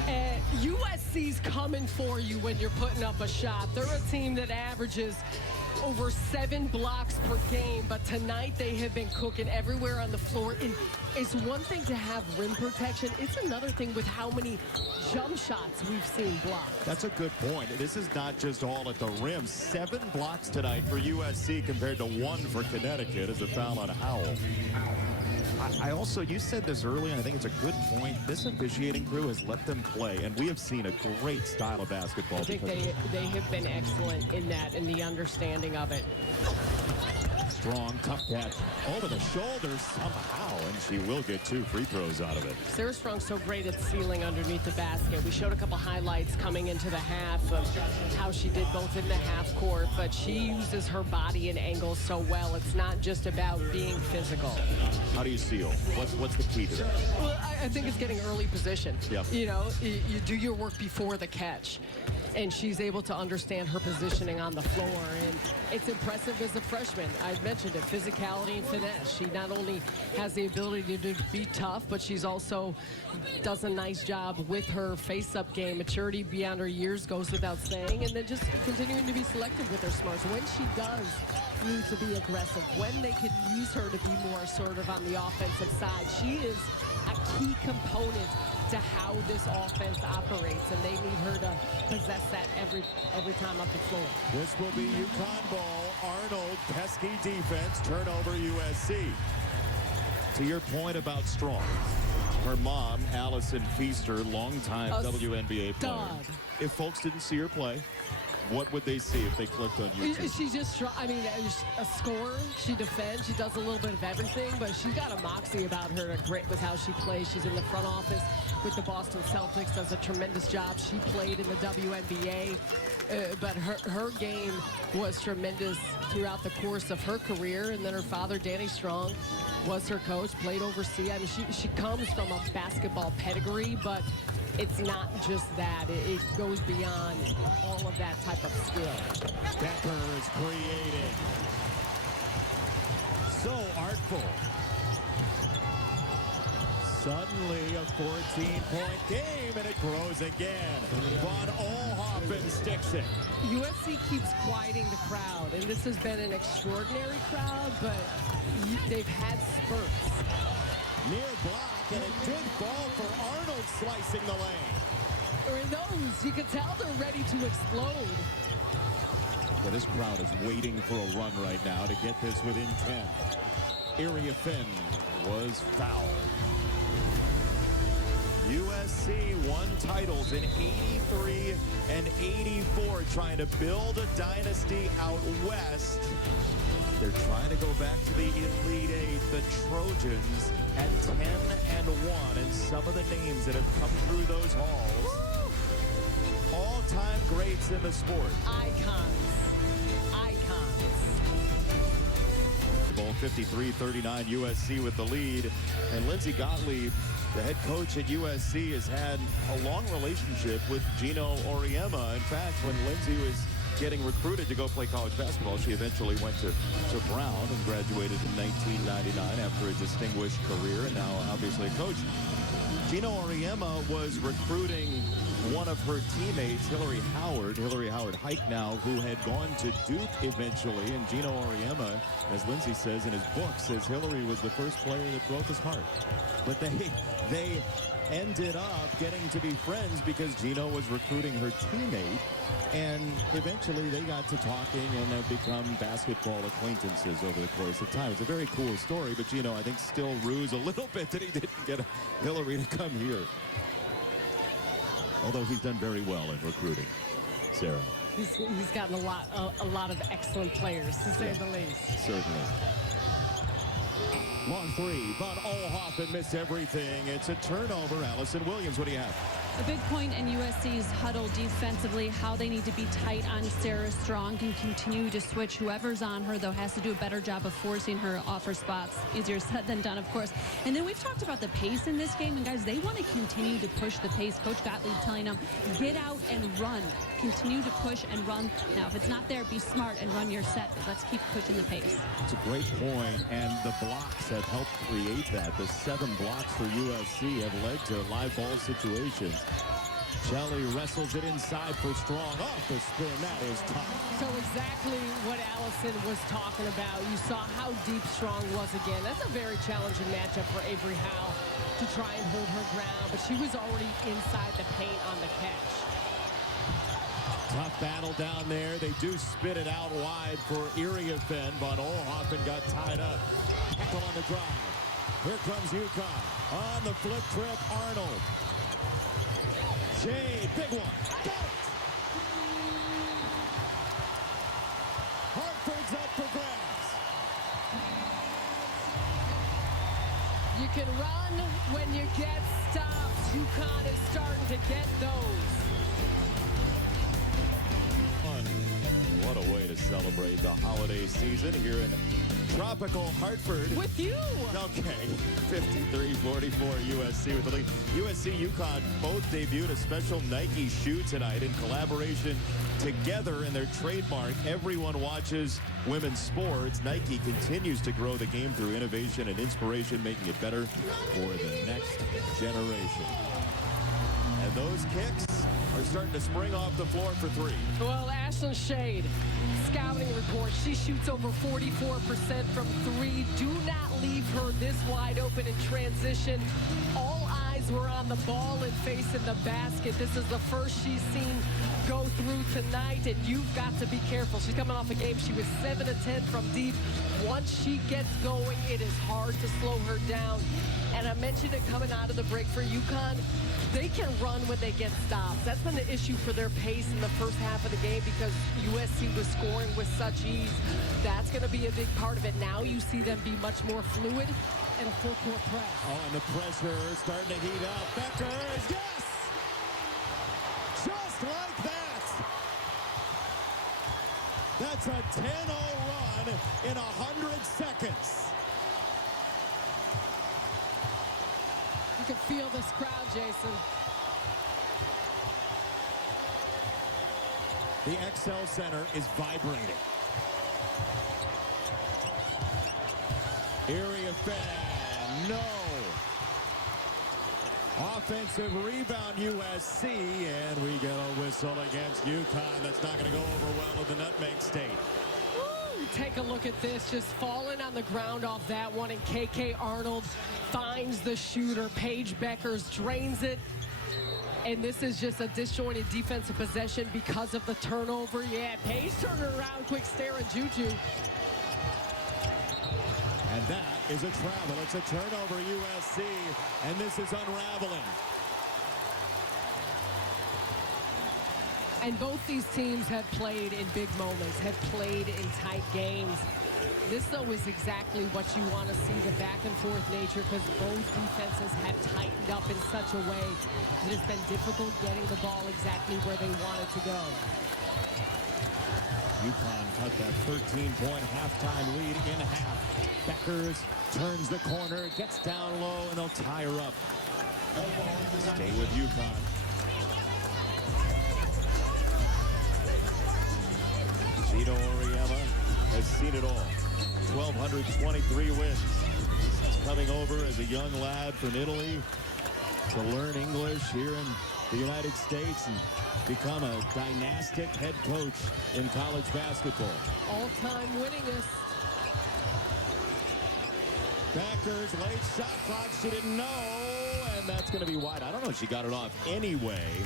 And USC's coming for you when you're putting up a shot. They're a team that averages over 7 blocks per game, but tonight they have been cooking everywhere on the floor. And it's one thing to have rim protection. It's another thing with how many jump shots we've seen blocked. That's a good point. This is not just all at the rim. 7 blocks tonight for USC compared to 1 for Connecticut as a foul on Howell. I also, you said this earlier, and I think it's a good point. This officiating crew has let them play, and we have seen a great style of basketball. I think they have been excellent in that, in the understanding of it. Strong, tough catch over the shoulders somehow, and she will get 2 free throws out of it. Sarah Strong's so great at sealing underneath the basket. We showed a couple highlights coming into the half of how she did both in the half court, but she uses her body and angles so well. It's not just about being physical. How do you seal? What's the key to that? Well, I think it's getting early position. Yep. You know, you do your work before the catch. And she's able to understand her positioning on the floor. And it's impressive as a freshman. I mentioned it, physicality and finesse. She not only has the ability to be tough, but she's also does a nice job with her face-up game. Maturity beyond her years goes without saying. And then just continuing to be selective with her smarts. When she does need to be aggressive, when they can use her to be more assertive on the offensive side, she is a key component to how this offense operates, and they need her to possess that every time up the floor. This will be UConn ball. Arnold, pesky defense, turnover USC. To your point about Strong, her mom, Allison Feaster, longtime WNBA player. If folks didn't see her play, what would they see if they clicked on YouTube? She's just, I mean, a scorer. She defends. She does a little bit of everything, but she's got a moxie about her, great with how she plays. She's in the front office with the Boston Celtics, does a tremendous job. She played in the WNBA, but her game was tremendous throughout the course of her career. And then her father, Danny Strong, was her coach, played overseas. I mean, she comes from a basketball pedigree, but it's not just that. It goes beyond all of that type of skill. Becker's creating. So artful. Suddenly a 14-point game, and it grows again. Von Oelhoffen sticks it. USC keeps quieting the crowd, and this has been an extraordinary crowd, but they've had spurts. Near block, and it did fall for Arnold slicing the lane. Or in those, you can tell they're ready to explode. Yeah, this crowd is waiting for a run right now to get this within 10. Area Finn was fouled. USC won titles in 83 and 84, trying to build a dynasty out west. They're trying to go back to the Elite Eight. The Trojans at 10-1, and some of the names that have come through those halls. All-time greats in the sport. Icons. Bowl 53-39, USC with the lead. And Lindsey Gottlieb, the head coach at USC, has had a long relationship with Gino Auriemma. In fact, when Lindsey was getting recruited to go play college basketball, she eventually went to Brown and graduated in 1999 after a distinguished career, and now obviously a coach. Gino Auriemma was recruiting one of her teammates, Hillary Howard Hike now, who had gone to Duke eventually. And Gino Auriemma, as Lindsay says in his book, says Hillary was the first player that broke his heart. But they ended up getting to be friends because Gino was recruiting her teammate. And eventually they got to talking and have become basketball acquaintances over the course of time. It's a very cool story, but Gino, I think, still rues a little bit that he didn't get Hillary to come here. Although he's done very well in recruiting, Sarah. He's gotten a lot of excellent players, to say the least. Certainly. Long three, but Olhoffen missed everything. It's a turnover. Allison Williams, what do you have? A big point in USC's huddle defensively, how they need to be tight on Sarah Strong and continue to switch whoever's on her, though has to do a better job of forcing her off her spots. Easier said than done, of course. And then we've talked about the pace in this game, and guys, they want to continue to push the pace. Coach Gottlieb telling them, get out and run. Continue to push and run. Now, if it's not there, be smart and run your set, but let's keep pushing the pace. It's a great point, and the blocks have helped create that. The 7 blocks for USC have led to live ball situations. Shelley wrestles it inside for Strong. Off the spin. That is tough. So exactly what Allison was talking about. You saw how deep Strong was again. That's a very challenging matchup for Avery Howe to try and hold her ground, but she was already inside the paint on the catch. Tough battle down there. They do spit it out wide for Iriafen, but Olhoffen got tied up. Heckle on the drive. Here comes UConn. On the flip trip, Arnold. Jade, big one. Got it. Hartford's up for grabs. You can run when you get stops. UConn is starting to get those. What a way to celebrate the holiday season here in tropical Hartford. With you. Okay, 53-44 USC with the lead. USC UConn both debuted a special Nike shoe tonight in collaboration together in their trademark. Everyone watches women's sports. Nike continues to grow the game through innovation and inspiration, making it better for the next generation. And those kicks are starting to spring off the floor for 3. Well, Ashlyn Shade, scouting report, she shoots over 44% from 3. Do not leave her this wide open in transition. All eyes were on the ball and facing the basket. This is the first she's seen go through tonight, and you've got to be careful. She's coming off a game. She was 7 of 10 from deep. Once she gets going, it is hard to slow her down. And I mentioned it coming out of the break for UConn. They can run when they get stops. That's been the issue for their pace in the first half of the game because USC was scoring with such ease. That's going to be a big part of it. Now you see them be much more fluid and a full court press. Oh, and the pressure starting to heat up. Beckers, yes! Just like that. That's a 10-0 run in 100 seconds. You can feel this crowd, Jason. The XL Center is vibrating. Iriafen, no. Offensive rebound USC, and we get a whistle against UConn. That's not going to go over well in the Nutmeg State. Take a look at this, just falling on the ground off that one, and KK Arnold finds the shooter. Paige Beckers drains it, and this is just a disjointed defensive possession because of the turnover. Yeah, Paige turned it around, quick stare at Juju. And that is a travel. It's a turnover, USC, and this is unraveling. And both these teams have played in big moments, have played in tight games. This, though, is exactly what you want to see, the back-and-forth nature, because both defenses have tightened up in such a way that it's been difficult getting the ball exactly where they want it to go. UConn cut that 13-point halftime lead in half. Beckers turns the corner, gets down low, and they'll tie her up. Stay with UConn. Gino Auriemma has seen it all. 1,223 wins. He's coming over as a young lad from Italy. to learn English here in the United States and become a dynastic head coach in college basketball. All-time winningest. Becker's late shot clock. She didn't know, and that's going to be wide. I don't know if she got it off anyway.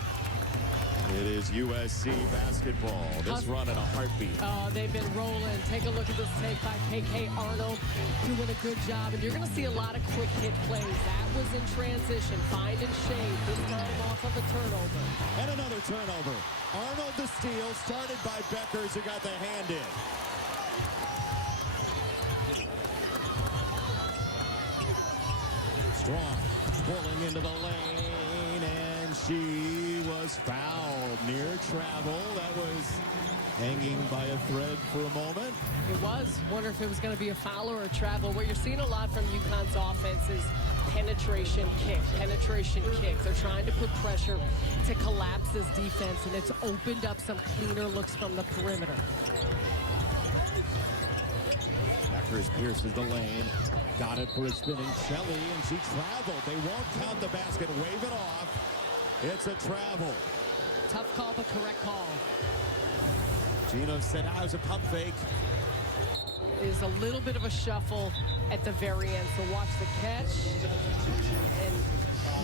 It is USC basketball. This run in a heartbeat. They've been rolling. Take a look at this take by KK Arnold, doing a good job. And you're going to see a lot of quick hit plays. That was in transition. Find and shade. This time off of a turnover. And another turnover. Arnold the steal, started by Beckers, who got the hand in. Strong, pulling into the lane, and she was fouled near travel. That was hanging by a thread for a moment. It was. Wonder if it was going to be a foul or a travel. What you're seeing a lot from UConn's offense is penetration kick. They're trying to put pressure to collapse this defense, and it's opened up some cleaner looks from the perimeter. Beckers pierces the lane. Got it for a spinning Shelley, and she traveled. They won't count the basket. Wave it off. It's a travel. Tough call, but correct call. Gino said, it was a pump fake. Is a little bit of a shuffle at the very end. So watch the catch and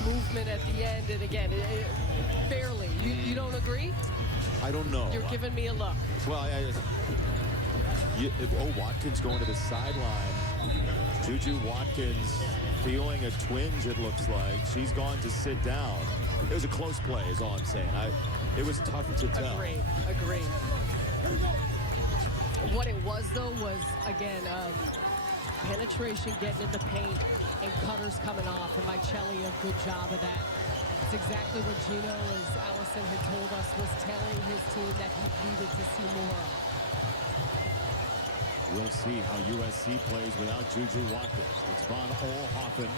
movement at the end. And again, barely. You don't agree? I don't know. You're giving me a look. Well, Watkins going to the sideline. Juju Watkins feeling a twinge, it looks like. She's gone to sit down. It was a close play, is all I'm saying. It was tough to tell. Agreed. What it was, though, was, again, penetration getting in the paint and cutters coming off. And Michelli, a good job of that. It's exactly what Gino, as Allison had told us, was telling his team that he needed to see more of. We'll see how USC plays without Juju Watkins. It's Von Oelhoffen.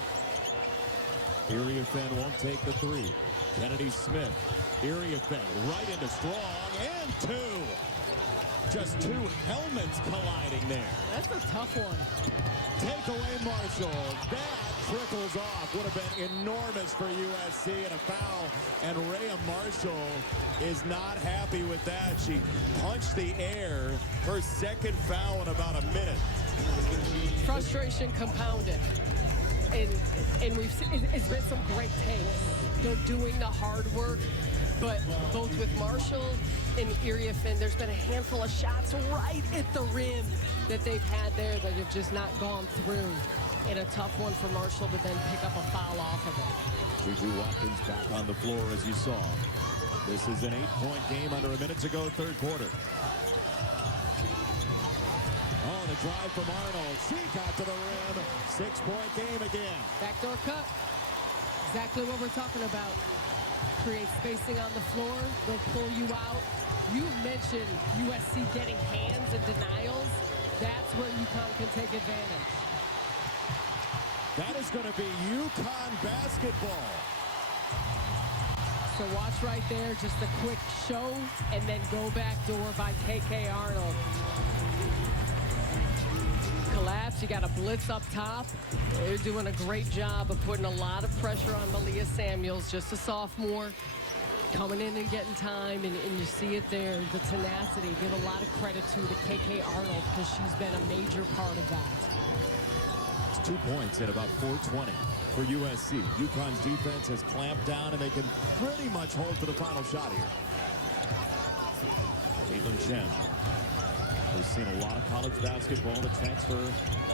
Iriafen won't take the three. Kennedy Smith. Iriafen right into Strong, and two. Just two helmets colliding there. That's a tough one. Take away Marshall. That trickles off. Would have been enormous for USC, and a foul. And Rhea Marshall is not happy with that. She punched the air. Her second foul in about a minute. Frustration compounded. And we've seen, it's been some great takes. They're doing the hard work, but both with Marshall and Iriafen, there's been a handful of shots right at the rim that they've had there that have just not gone through. And a tough one for Marshall to then pick up a foul off of it. Juju Watkins back on the floor, as you saw. This is an 8-point game under a minute to go, third quarter. Oh, the drive from Arnold. She got to the rim. 6-point game again. Backdoor cut. Exactly what we're talking about. Create spacing on the floor. They'll pull you out. You mentioned USC getting hands and denials. That's where UConn can take advantage. That is going to be UConn basketball. So watch right there, just a quick show, and then go back door by KK Arnold. Collapse, you got a blitz up top. They're doing a great job of putting a lot of pressure on Malia Samuels, just a sophomore, coming in and getting time, and you see it there, the tenacity. Give a lot of credit to KK Arnold, because she's been a major part of that. 2 points in about 4:20 for USC. UConn's defense has clamped down, and they can pretty much hold for the final shot here. Caitlin Chen, who's seen a lot of college basketball, the transfer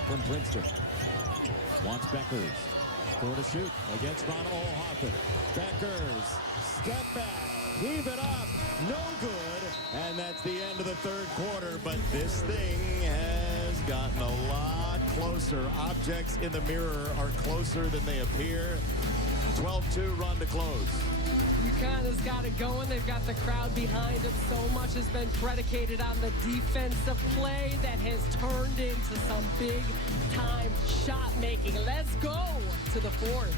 from Princeton. Wants Beckers. Score to shoot against Von Oelhoffen. Beckers, step back, heave it up, no good. And that's the end of the third quarter, but this thing has gotten a lot closer. Objects in the mirror are closer than they appear. 12-2 run to close. UConn has got it going. They've got the crowd behind them. So much has been predicated on the defensive play that has turned into some big-time shot making. Let's go to the fourth.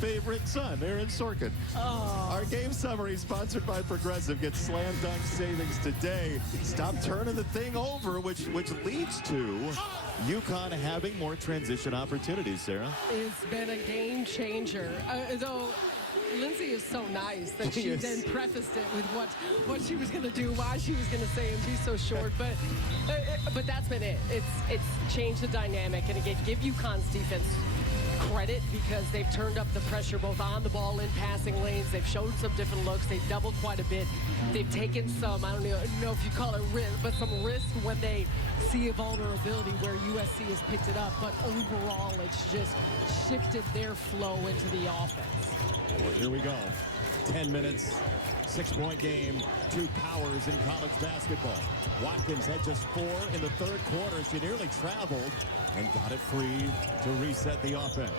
favorite son, Aaron Sorkin. Oh. Our game summary, sponsored by Progressive, gets slam dunk savings today. Stop turning the thing over, which leads to UConn having more transition opportunities, Sarah. It's been a game changer. Though Lindsay is so nice that she then prefaced it with what she was going to do, why she was going to say, and be so short. But that's been it. It's changed the dynamic. And again, give UConn's defense credit because they've turned up the pressure both on the ball and passing lanes. They've showed some different looks. They've doubled quite a bit. They've taken some, I don't know if you call it risk, but some risk when they see a vulnerability where USC has picked it up. But overall, it's just shifted their flow into the offense. Well, here we go. 10 minutes, 6-point game, 2 powers in college basketball. Watkins had just 4 in the third quarter. She nearly traveled and got it free to reset the offense.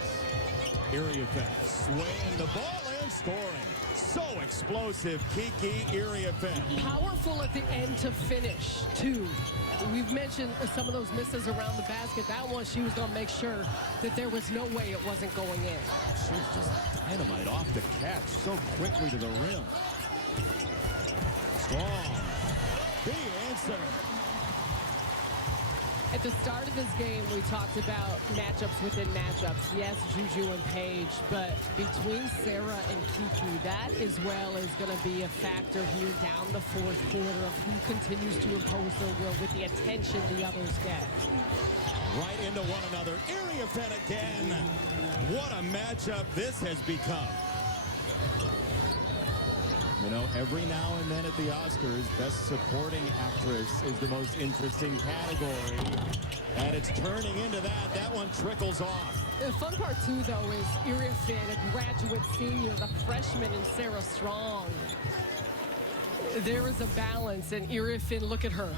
Iriafen swaying the ball and scoring. So explosive, Kiki Iriafen. Powerful at the end to finish, too. We've mentioned some of those misses around the basket. That one, she was going to make sure that there was no way it wasn't going in. She was just dynamite off the catch so quickly to the rim. Strong. The answer. At the start of this game, we talked about matchups within matchups. Yes, Juju and Paige, but between Sarah and Kiki, that as well is going to be a factor here down the fourth quarter of who continues to impose their will with the attention the others get. Right into one another. Iriafen again. What a matchup this has become. You know, every now and then at the Oscars, Best Supporting Actress is the most interesting category. And it's turning into that. That one trickles off. The fun part, too, though, is Iriafen, a graduate senior, the freshman, and Sarah Strong. There is a balance, and Iriafen, look at her.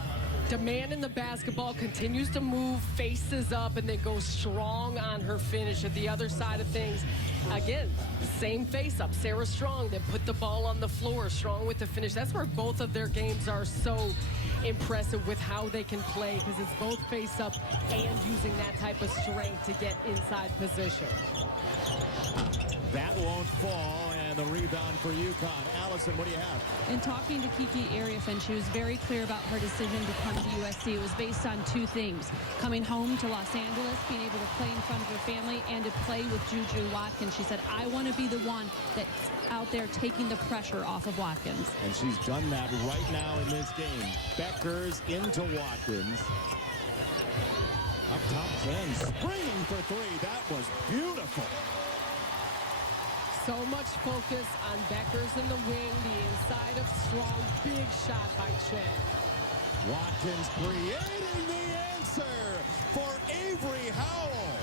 Demanding the basketball, continues to move, faces up, and then goes strong on her finish. At the other side of things, again, same face-up. Sarah Strong, then put the ball on the floor, Strong with the finish. That's where both of their games are so impressive with how they can play, because it's both face-up and using that type of strength to get inside position. That won't fall, and the rebound for UConn. Allison, what do you have? In talking to Kiki Iriafen, she was very clear about her decision to come to USC. It was based on 2 things: coming home to Los Angeles, being able to play in front of her family, and to play with Juju Watkins. She said, I want to be the one that's out there taking the pressure off of Watkins. And she's done that right now in this game. Beckers into Watkins. Up top, Jen springing for 3. That was beautiful. So much focus on Beckers in the wing, the inside of Strong. Big shot by Chen. Watkins creating the answer for Avery Howell.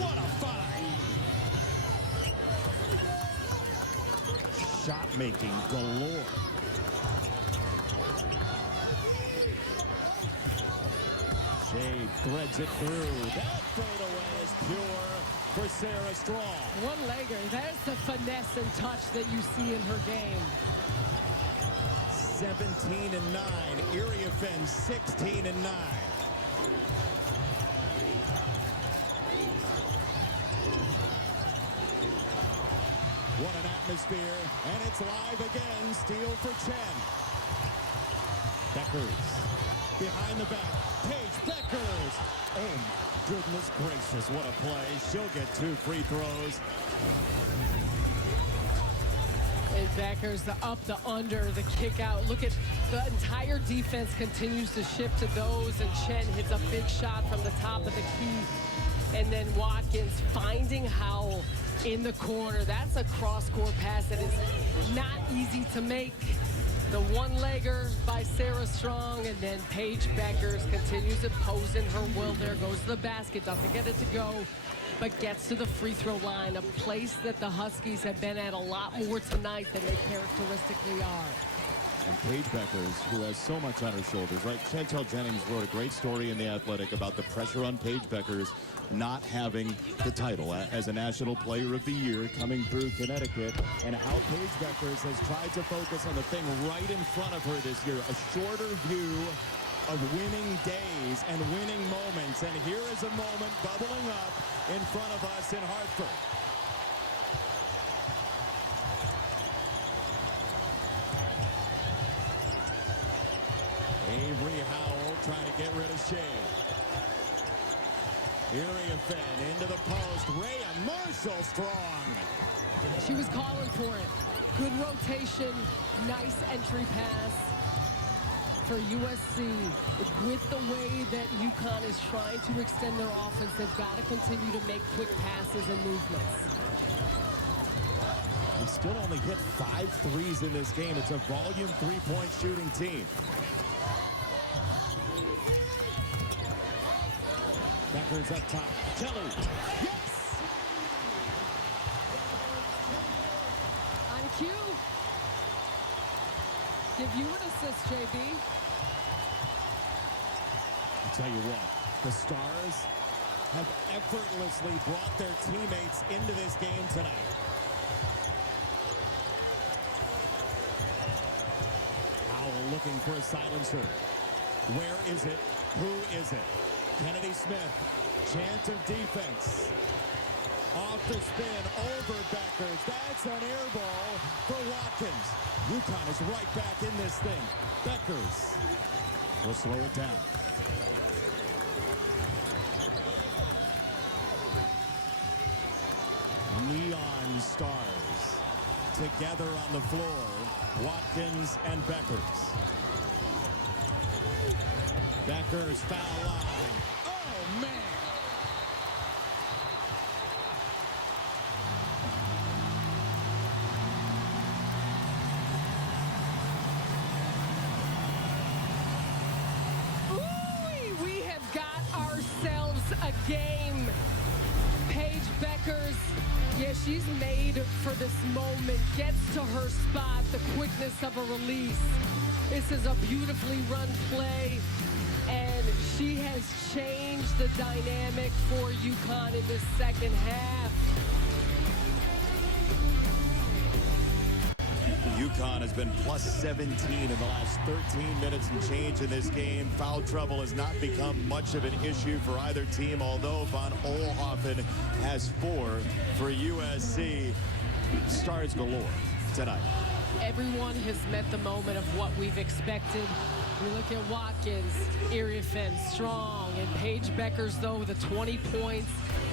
What a find. Shot making galore. Shade threads it through. That fadeaway is pure for Sarah Strong. One-legger. There's the finesse and touch that you see in her game. 17-9. Iriafen 16-9. What an atmosphere, and it's live again. Steal for Chen. Beckers behind the back. Paige Beckers. Oh my goodness gracious, what a play. She'll get 2 free throws. And Beckers, the up, the under, the kick out. Look at the entire defense continues to shift to those, and Chen hits a big shot from the top of the key. And then Watkins finding Howell in the corner. That's a cross-court pass that is not easy to make. The one-legger by Sarah Strong, and then Paige Beckers continues imposing her will. There goes the basket, doesn't get it to go, but gets to the free throw line, a place that the Huskies have been at a lot more tonight than they characteristically are. And Paige Beckers, who has so much on her shoulders, right? Chantel Jennings wrote a great story in The Athletic about the pressure on Paige Beckers not having the title as a National Player of the Year coming through Connecticut, and how Paige Beckers has tried to focus on the thing right in front of her this year, a shorter view of winning days and winning moments. And here is a moment bubbling up in front of us in Hartford. Avery Howell trying to get rid of Shea. Iriafen into the post. Rhea Marshall strong. She was calling for it. Good rotation. Nice entry pass for USC. With the way that UConn is trying to extend their offense, they've got to continue to make quick passes and movements. They still only hit 5 threes in this game. It's a volume three-point shooting team. Becker's up top. Kelly. Yes! On cue. Give you an assist, JB. I'll tell you what, the Stars have effortlessly brought their teammates into this game tonight. Howell looking for a silencer. Where is it? Who is it? Kennedy Smith, chance of defense. Off the spin, over Beckers. That's an air ball for Watkins. UConn is right back in this thing. Beckers will slow it down. Neon Stars together on the floor. Watkins and Beckers. Beckers foul line. Oh, man. Ooh, we have got ourselves a game. Paige Beckers, yeah, she's made for this moment. Gets to her spot, the quickness of a release. This is a beautifully run play. And she has changed the dynamic for UConn in the second half. UConn has been plus 17 in the last 13 minutes and change in this game. Foul trouble has not become much of an issue for either team, although Von Oelhoffen has 4 for USC. Stars galore tonight. Everyone has met the moment of what we've expected. We look at Watkins, Iriafen, strong, and Paige Beckers, though, the 20 points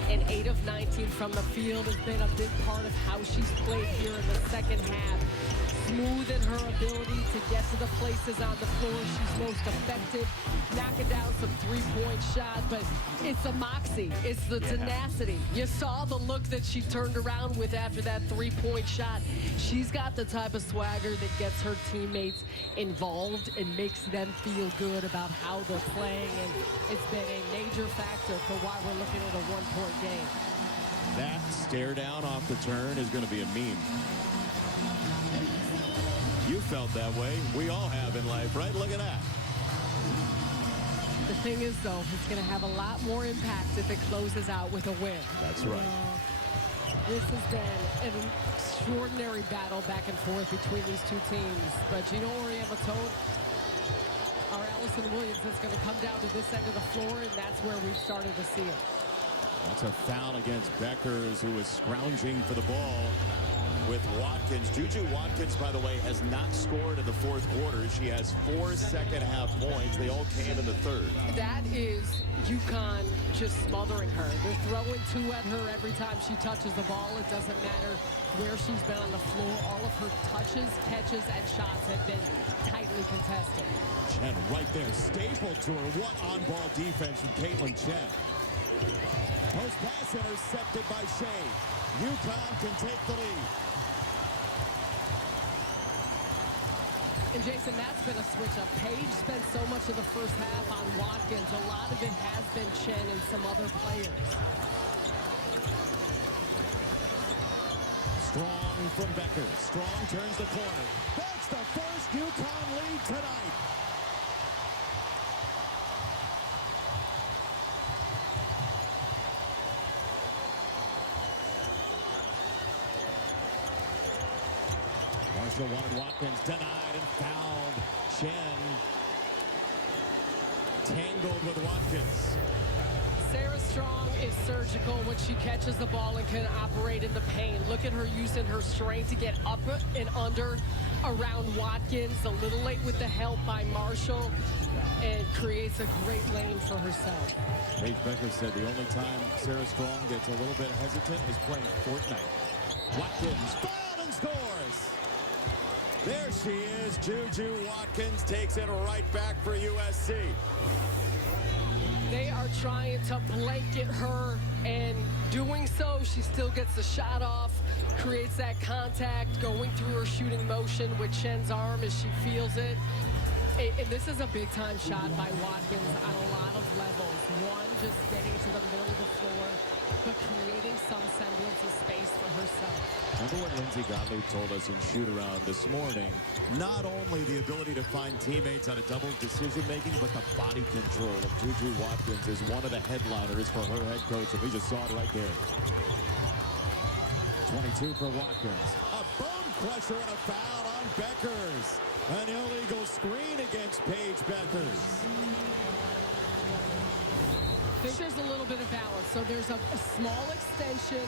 and 8 of 19 from the field has been a big part of how she's played here in the second half. Smooth in her ability to get to the places on the floor she's most effective, knocking down some three-point shots, but it's the moxie, it's the tenacity. You saw the look that she turned around with after that three-point shot. She's got the type of swagger that gets her teammates involved and makes them feel good about how they're playing, and it's been a major factor for why we're looking at a one-point game. That stare down off the turn is going to be a meme. You felt that way. We all have in life, right? Look at that. The thing is, though, it's going to have a lot more impact if it closes out with a win. That's right. This has been an extraordinary battle back and forth between these two teams. But you know where Oriana told our Allison Williams is going to come down to this end of the floor, and that's where we've started to see it. That's a foul against Beckers, who was scrounging for the ball with Watkins. Juju Watkins, by the way, has not scored in the fourth quarter. She has 4 second-half points. They all came in the third. That is UConn just smothering her. They're throwing 2 at her every time she touches the ball. It doesn't matter where she's been on the floor. All of her touches, catches, and shots have been tightly contested. Chen right there, stapled to her. What on-ball defense from Caitlin Chen. Post pass intercepted by Shea. UConn can take the lead. And Jason, that's been a switch up. Paige spent so much of the first half on Watkins. A lot of it has been Chen and some other players. Strong from Becker. Strong turns the corner. That's the first UConn lead tonight. Marshall wanted Watkins, denied and fouled. Chen tangled with Watkins. Sarah Strong is surgical when she catches the ball and can operate in the paint. Look at her using her strength to get up and under around Watkins. A little late with the help by Marshall, and creates a great lane for herself. Paige Becker said the only time Sarah Strong gets a little bit hesitant is playing Fortnite. Watkins fouled and scores. There she is. Juju Watkins takes it right back for USC. They are trying to blanket her, and doing so, she still gets the shot off, creates that contact, going through her shooting motion with Chen's arm as she feels it. And this is a big-time shot by Watkins on a lot of levels. One, just getting to the middle of the floor, but creating some semblance of space for herself. Remember what Lindsay Gottlieb told us in shoot-around this morning? Not only the ability to find teammates on a double decision-making, but the body control of Juju Watkins is one of the headliners for her head coach, and we just saw it right there. 22 for Watkins. A bone crusher and a foul on Beckers. An illegal screen against Paige Beckers. I think there's a little bit of balance. So there's a small extension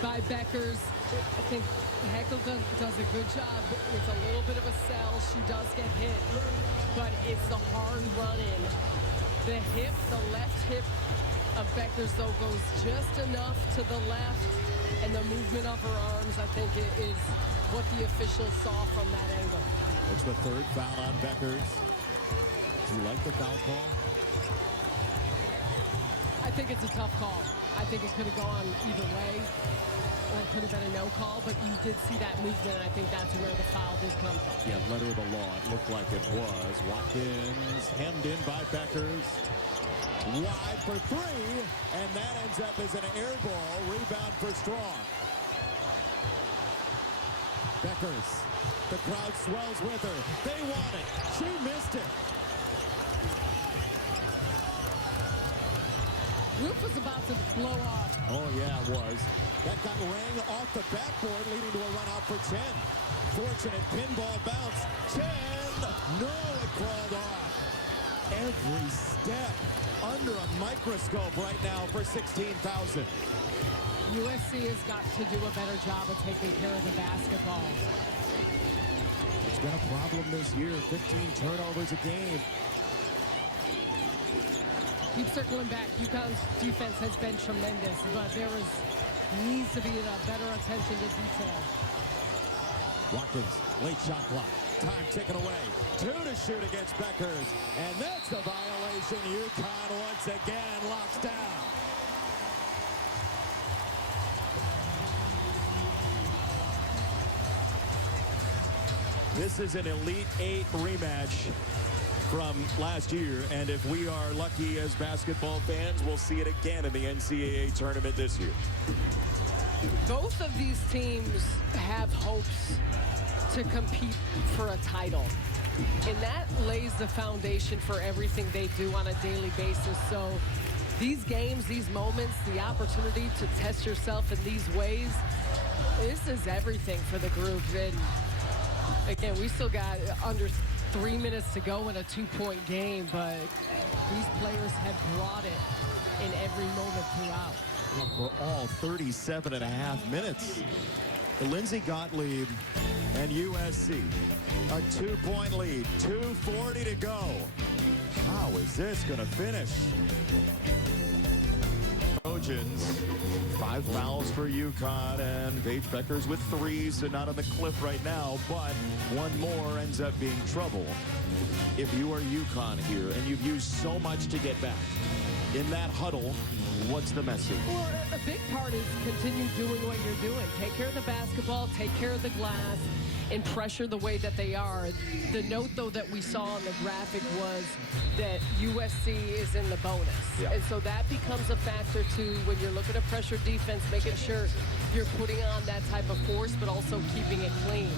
by Beckers. I think Heckel does a good job with a little bit of a sell. She does get hit, but it's the hard run-in. The hip, the left hip of Beckers, though, goes just enough to the left, and the movement of her arms, I think, is what the officials saw from that angle. It's the third foul on Beckers. Do you like the foul call? I think it's a tough call. I think it could have gone either way, or it could have been a no call, but you did see that movement, and I think that's where the foul did come from. Yeah, letter of the law. It looked like it was. Watkins hemmed in by Beckers. Wide for three, and that ends up as an air ball. Rebound for Strong. Beckers. The crowd swells with her. They want it. She missed it. Roof was about to blow off. Oh, yeah, it was. That got rang off the backboard, leading to a run out for Chen. Fortunate pinball bounce. Chen! No, it crawled off. Every step under a microscope right now for 16,000. USC has got to do a better job of taking care of the basketball. It's been a problem this year. 15 turnovers a game. Keep circling back. UConn's defense has been tremendous, but needs to be a better attention to detail. Watkins, late shot clock. Time ticking away. 2 to shoot against Beckers. And that's the violation. UConn once again locks down. This is an Elite Eight rematch from last year, and if we are lucky as basketball fans, we'll see it again in the NCAA tournament this year. Both of these teams have hopes to compete for a title, and that lays the foundation for everything they do on a daily basis. So these games, these moments, the opportunity to test yourself in these ways, this is everything for the group. And again, we still got under 3 minutes to go in a 2-point game, but these players have brought it in every moment throughout. For all 37 and a half minutes. Lindsay Gottlieb and USC, a 2-point lead, 2:40 to go. How is this going to finish? Trojans, 5 fouls for UConn, and Paige Beckers with 3, so not on the cliff right now, but one more ends up being trouble. If you are UConn here and you've used so much to get back, in that huddle, what's the message? Well, a big part is continue doing what you're doing. Take care of the basketball, take care of the glass, and pressure the way that they are. The note, though, that we saw on the graphic was that USC is in the bonus. Yeah. And so that becomes a factor, too, when you're looking at pressure defense, making sure you're putting on that type of force, but also keeping it clean.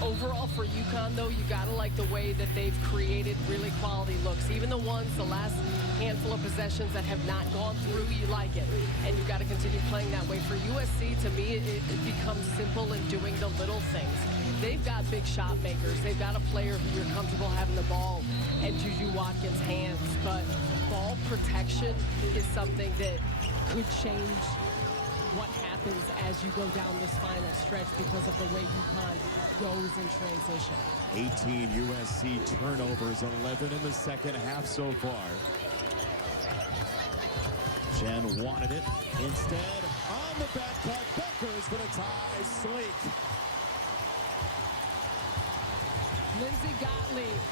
Overall, for UConn, though, you got to like the way that they've created really quality looks. Even the ones, the last handful of possessions that have not gone through, you like it. And you got to continue playing that way. For USC, to me, it becomes simple in doing the little things. They've got big shot makers. They've got a player who you're comfortable having the ball at Juju Watkins' hands. But ball protection is something that could change what happens as you go down this final stretch because of the way UConn goes in transition. 18 USC turnovers, 11 in the second half so far. Chen wanted it. Instead, on the back cut, Beckers for the tie, sleek. Lindsey Gottlieb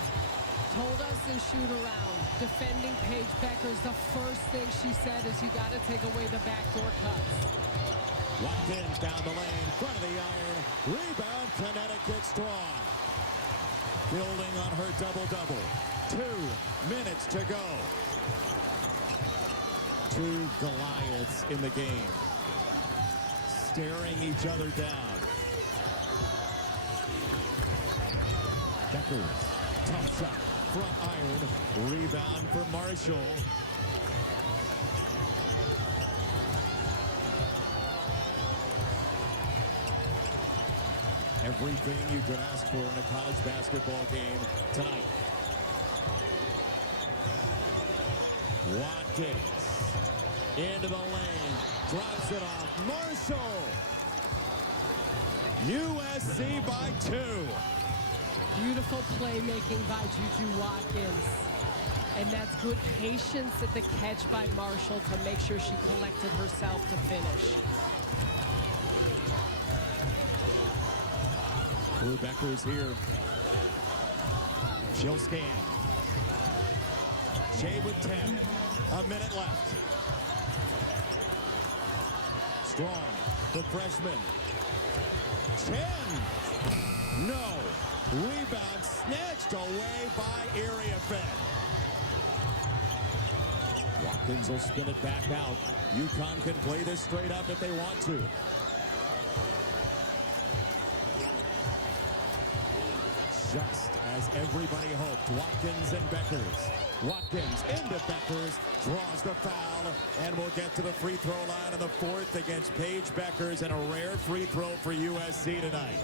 told us in shoot-around, defending Paige Beckers, the first thing she said is you got to take away the backdoor cuts. Watkins down the lane, front of the iron. Rebound, Connecticut strong. Building on her double-double. 2 minutes to go. 2 Goliaths in the game. Staring each other down. Beckers, tough shot, front iron, rebound for Marshall. Everything you could ask for in a college basketball game tonight. Watkins into the lane, drops it off. Marshall, USC by 2. Beautiful playmaking by Juju Watkins. And that's good patience at the catch by Marshall to make sure she collected herself to finish. Drew Beckers here. She'll scan. Shea with 10. A minute left. Strong, the freshman. 10. No. Rebound snatched away by Area Fed. Watkins will spin it back out. UConn can play this straight up if they want to. Just as everybody hoped, Watkins and Beckers. Watkins into Beckers, draws the foul, and will get to the free throw line in the 4th against Paige Beckers, and a rare free throw for USC tonight.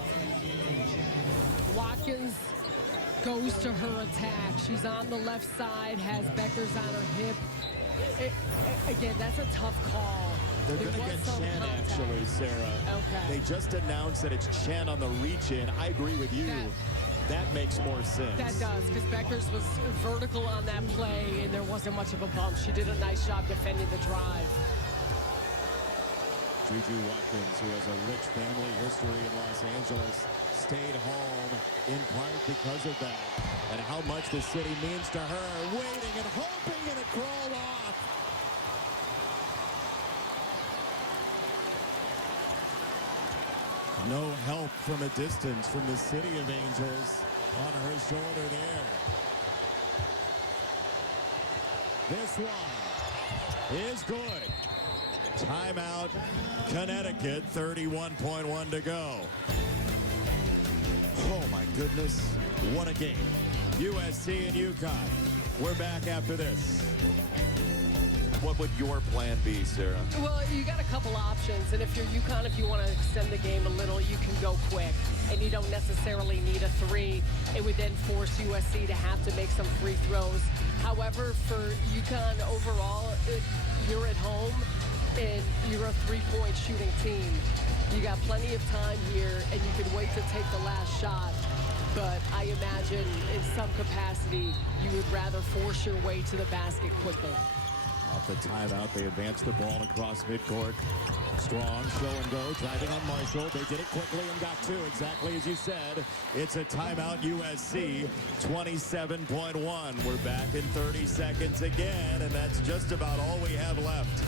Watkins goes to her attack. She's on the left side, has Beckers on her hip. Again, that's a tough call. They're going to get Chen, actually, Sarah. Okay. They just announced that it's Chen on the reach-in. I agree with you. That makes more sense. That does, because Beckers was vertical on that play, and there wasn't much of a bump. She did a nice job defending the drive. Juju Watkins, who has a rich family history in Los Angeles, stayed home in part because of that. And how much the city means to her. Waiting and hoping, and it crawled off. No help from a distance from the City of Angels on her shoulder there. This one is good. Timeout, Connecticut, 31.1 to go. Oh my goodness, what a game. USC and UConn. We're back after this. What would your plan be, Sarah? Well, you got a couple options, and if you're UConn, if you want to extend the game a little, you can go quick, and you don't necessarily need a 3. It would then force USC to have to make some free throws. However, for UConn overall, you're at home, and you're a 3-point shooting team. You got plenty of time here, and you can wait to take the last shot. But I imagine in some capacity, you would rather force your way to the basket quickly. Off the timeout, they advance the ball across midcourt. Strong, show and go, driving on Marshall. They did it quickly and got 2, exactly as you said. It's a timeout, USC, 27.1. We're back in 30 seconds again, and that's just about all we have left.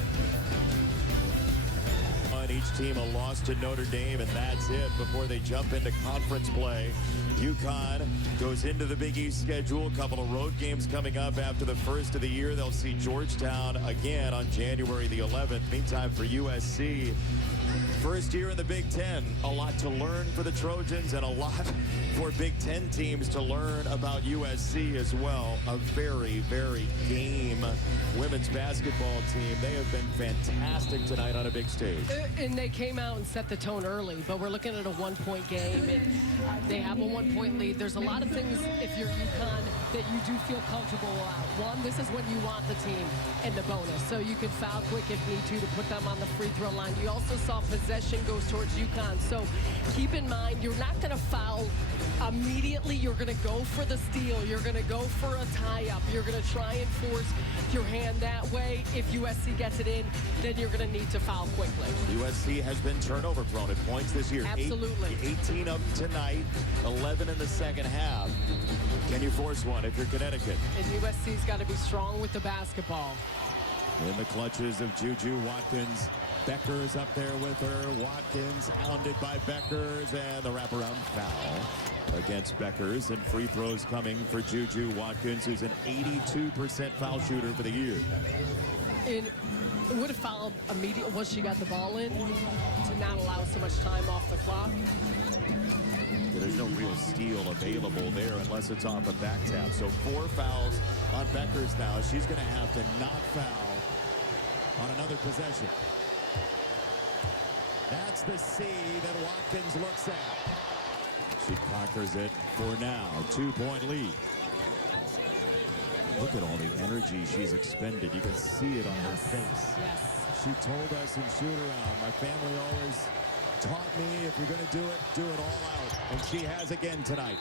On each team a loss to Notre Dame, and that's it before they jump into conference play. UConn goes into the Big East schedule. A couple of road games coming up after the first of the year. They'll see Georgetown again on January the 11th. Meantime, for USC, First year in the Big Ten, a lot to learn for the Trojans and a lot for Big Ten teams to learn about USC as well. A very, very game women's basketball team. They have been fantastic tonight on a big stage. And they came out and set the tone early, but we're looking at a one-point game, and they have a one-point lead. There's a lot of things, if you're UConn, that you do feel comfortable about. One, this is when you want the team and the bonus, so you can foul quick if need to put them on the free throw line. You also saw possession goes towards UConn, so keep in mind you're not going to foul immediately. You're going to go for the steal. You're going to go for a tie-up. You're going to try and force your hand that way. If USC gets it in, then you're going to need to foul quickly. USC has been turnover prone at points this year. Absolutely. 18 of them tonight, 11 in the second half. Can you force one if you're Connecticut? And USC's got to be strong with the basketball. In the clutches of Juju Watkins. Becker's up there with her. Watkins hounded by Beckers, and the wraparound foul against Beckers, and free throws coming for Juju Watkins, who's an 82% foul shooter for the year. And would have fouled immediately once she got the ball in to not allow so much time off the clock. Yeah, there's no real steal available there unless it's off a back tap. So 4 fouls on Beckers now. She's going to have to not foul on another possession. That's the C that Watkins looks at. She conquers it for now. 2-point lead. Look at all the energy she's expended. You can see it on her face. Yes. She told us in shoot-around, my family always taught me if you're going to do it all out. And she has again tonight.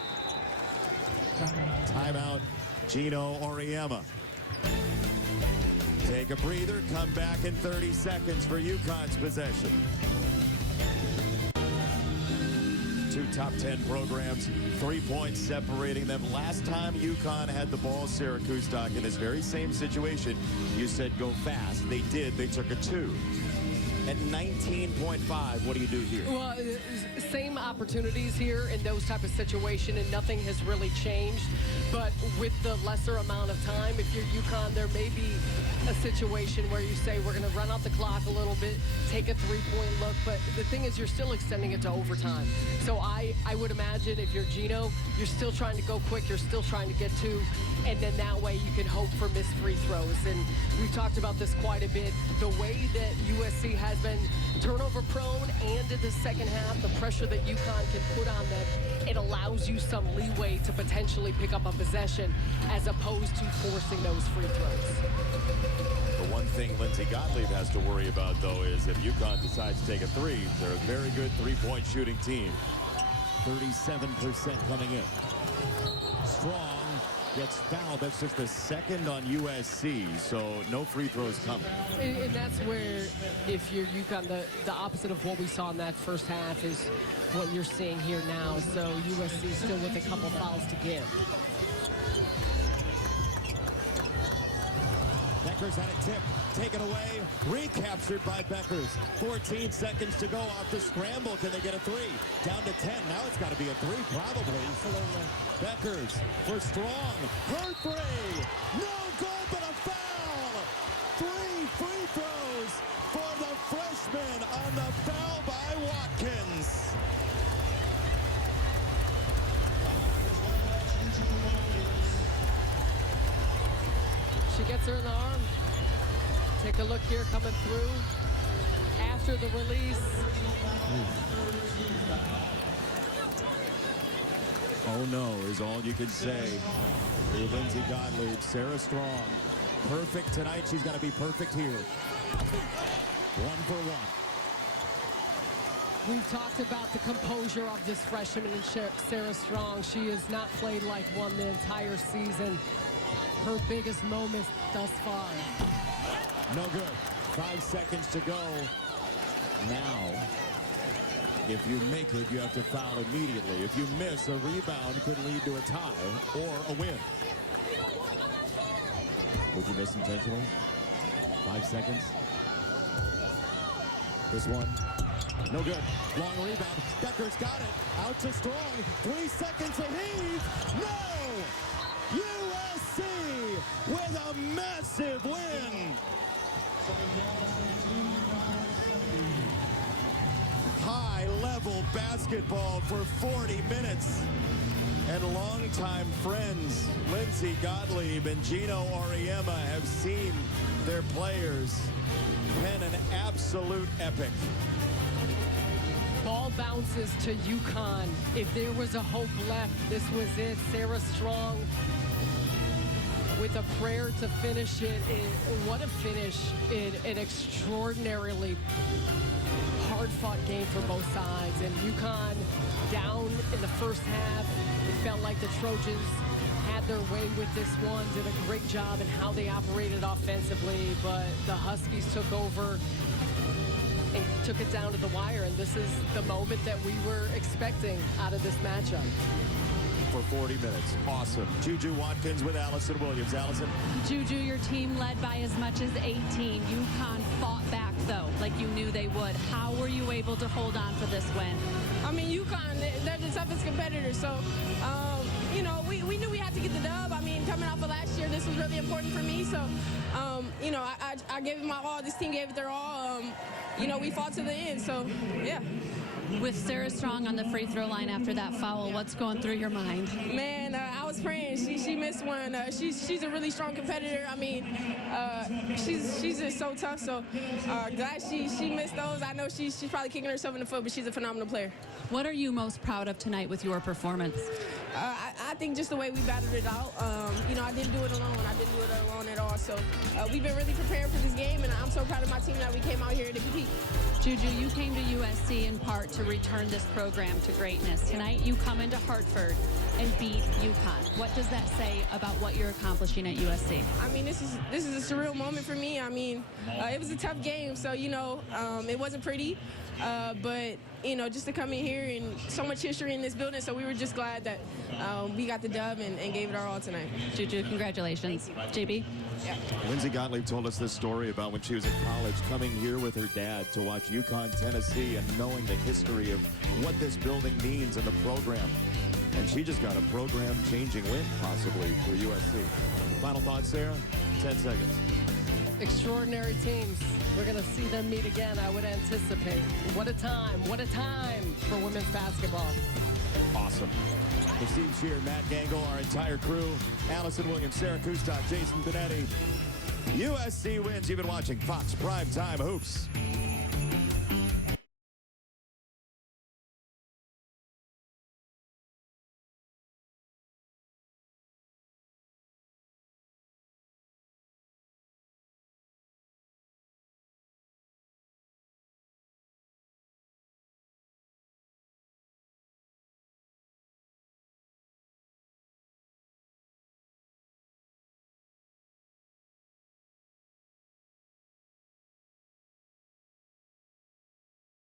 Timeout, Gino Auriemma. Take a breather, come back in 30 seconds for UConn's possession. 2 top 10 programs, 3 points separating them. Last time UConn had the ball, Sarah Kustok, in this very same situation, you said go fast. They did. They took a 2. At 19.5, what do you do here? Well, same opportunities here in those type of situation, and nothing has really changed. But with the lesser amount of time, if you're UConn, there may be a situation where you say, we're going to run out the clock a little bit, take a 3-point look. But the thing is, you're still extending it to overtime. So I would imagine if you're Gino, you're still trying to go quick. You're still trying to get 2. And then that way you can hope for missed free throws. And we've talked about this quite a bit. The way that USC has been turnover prone, and in the second half, the pressure that UConn can put on them, it allows you some leeway to potentially pick up a possession as opposed to forcing those free throws. The one thing Lindsey Gottlieb has to worry about, though, is if UConn decides to take a 3, they're a very good 3-point shooting team. 37% coming in. Strong gets fouled. That's just the second on USC, so no free throws coming. And that's where, if you're UConn, the opposite of what we saw in that first half is what you're seeing here now. So USC still with a couple fouls to give. Beckers had a tip, taken away, recaptured by Beckers. 14 seconds to go off the scramble. Can they get a 3? Down to 10. Now it's got to be a 3, probably. Beckers for Strong. Her 3. No good, but a foul. 3 free throws for the freshman on the foul by Watkins. She gets her in the arm. Take a look here coming through after the release. Oh no is all you can say. Lindsey Gottlieb, Sarah Strong. Perfect tonight. She's going to be perfect here. 1 for 1. We've talked about the composure of this freshman and Sarah Strong. She has not played like one the entire season. Her biggest moments thus far. No good. 5 seconds to go. Now, if you make it, you have to foul immediately. If you miss, a rebound could lead to a tie or a win. Would you miss intentionally? 5 seconds. This one. No good. Long rebound. Becker's got it. Out to Strong. 3 seconds to heave. No! USC with a massive win. level basketball for 40 minutes. And longtime friends Lindsey Gottlieb and Gino Auriemma have seen their players pen an absolute epic. Ball bounces to UConn. If there was a hope left, this was it. Sarah Strong with a prayer to finish it. What a finish in an extraordinarily hard-fought game for both sides. And UConn down in the first half. It felt like the Trojans had their way with this one, did a great job in how they operated offensively, but the Huskies took over and took it down to the wire, and this is the moment that we were expecting out of this matchup. For 40 minutes. Awesome. Juju Watkins with Allison Williams. Allison. Juju, your team led by as much as 18. UConn fought back, though, like you knew they would. How were you able to hold on for this win? I mean, UConn, they're the toughest competitors, so, you know, we knew we had to get the dub. I mean, coming off of last year, this was really important for me, so, you know, I gave it my all. This team gave it their all. You know, we fought to the end, so, yeah. With Sarah Strong on the free throw line after that foul, what's going through your mind? Man, I was praying. She missed one. She's a really strong competitor. I mean, she's just so tough. So glad she missed those. I know she's probably kicking herself in the foot, but she's a phenomenal player. What are you most proud of tonight with your performance? I think just the way we battled it out. You know, I didn't do it alone. I didn't do it alone at all. So we've been really prepared for this game, and I'm so proud of my team that we came out here to compete. Juju, you came to USC in part to return this program to greatness. Tonight, you come into Hartford and beat UConn. What does that say about what you're accomplishing at USC? I mean, this is a surreal moment for me. I mean, it was a tough game, so, you know, it wasn't pretty. But, you know, just to come in here and so much history in this building, so we were just glad that we got the dub and gave it our all tonight. Juju, congratulations. JB? Yeah. Lindsey Gottlieb told us this story about when she was in college, coming here with her dad to watch UConn, Tennessee, and knowing the history of what this building means and the program. And she just got a program-changing win, possibly, for USC. Final thoughts, Sarah? 10 seconds. Extraordinary teams. We're going to see them meet again, I would anticipate. What a time for women's basketball. Awesome. For Steve Shear, Matt Gangle, our entire crew, Allison Williams, Sarah Kustok, Jason Benetti. USC wins. You've been watching Fox Primetime Hoops.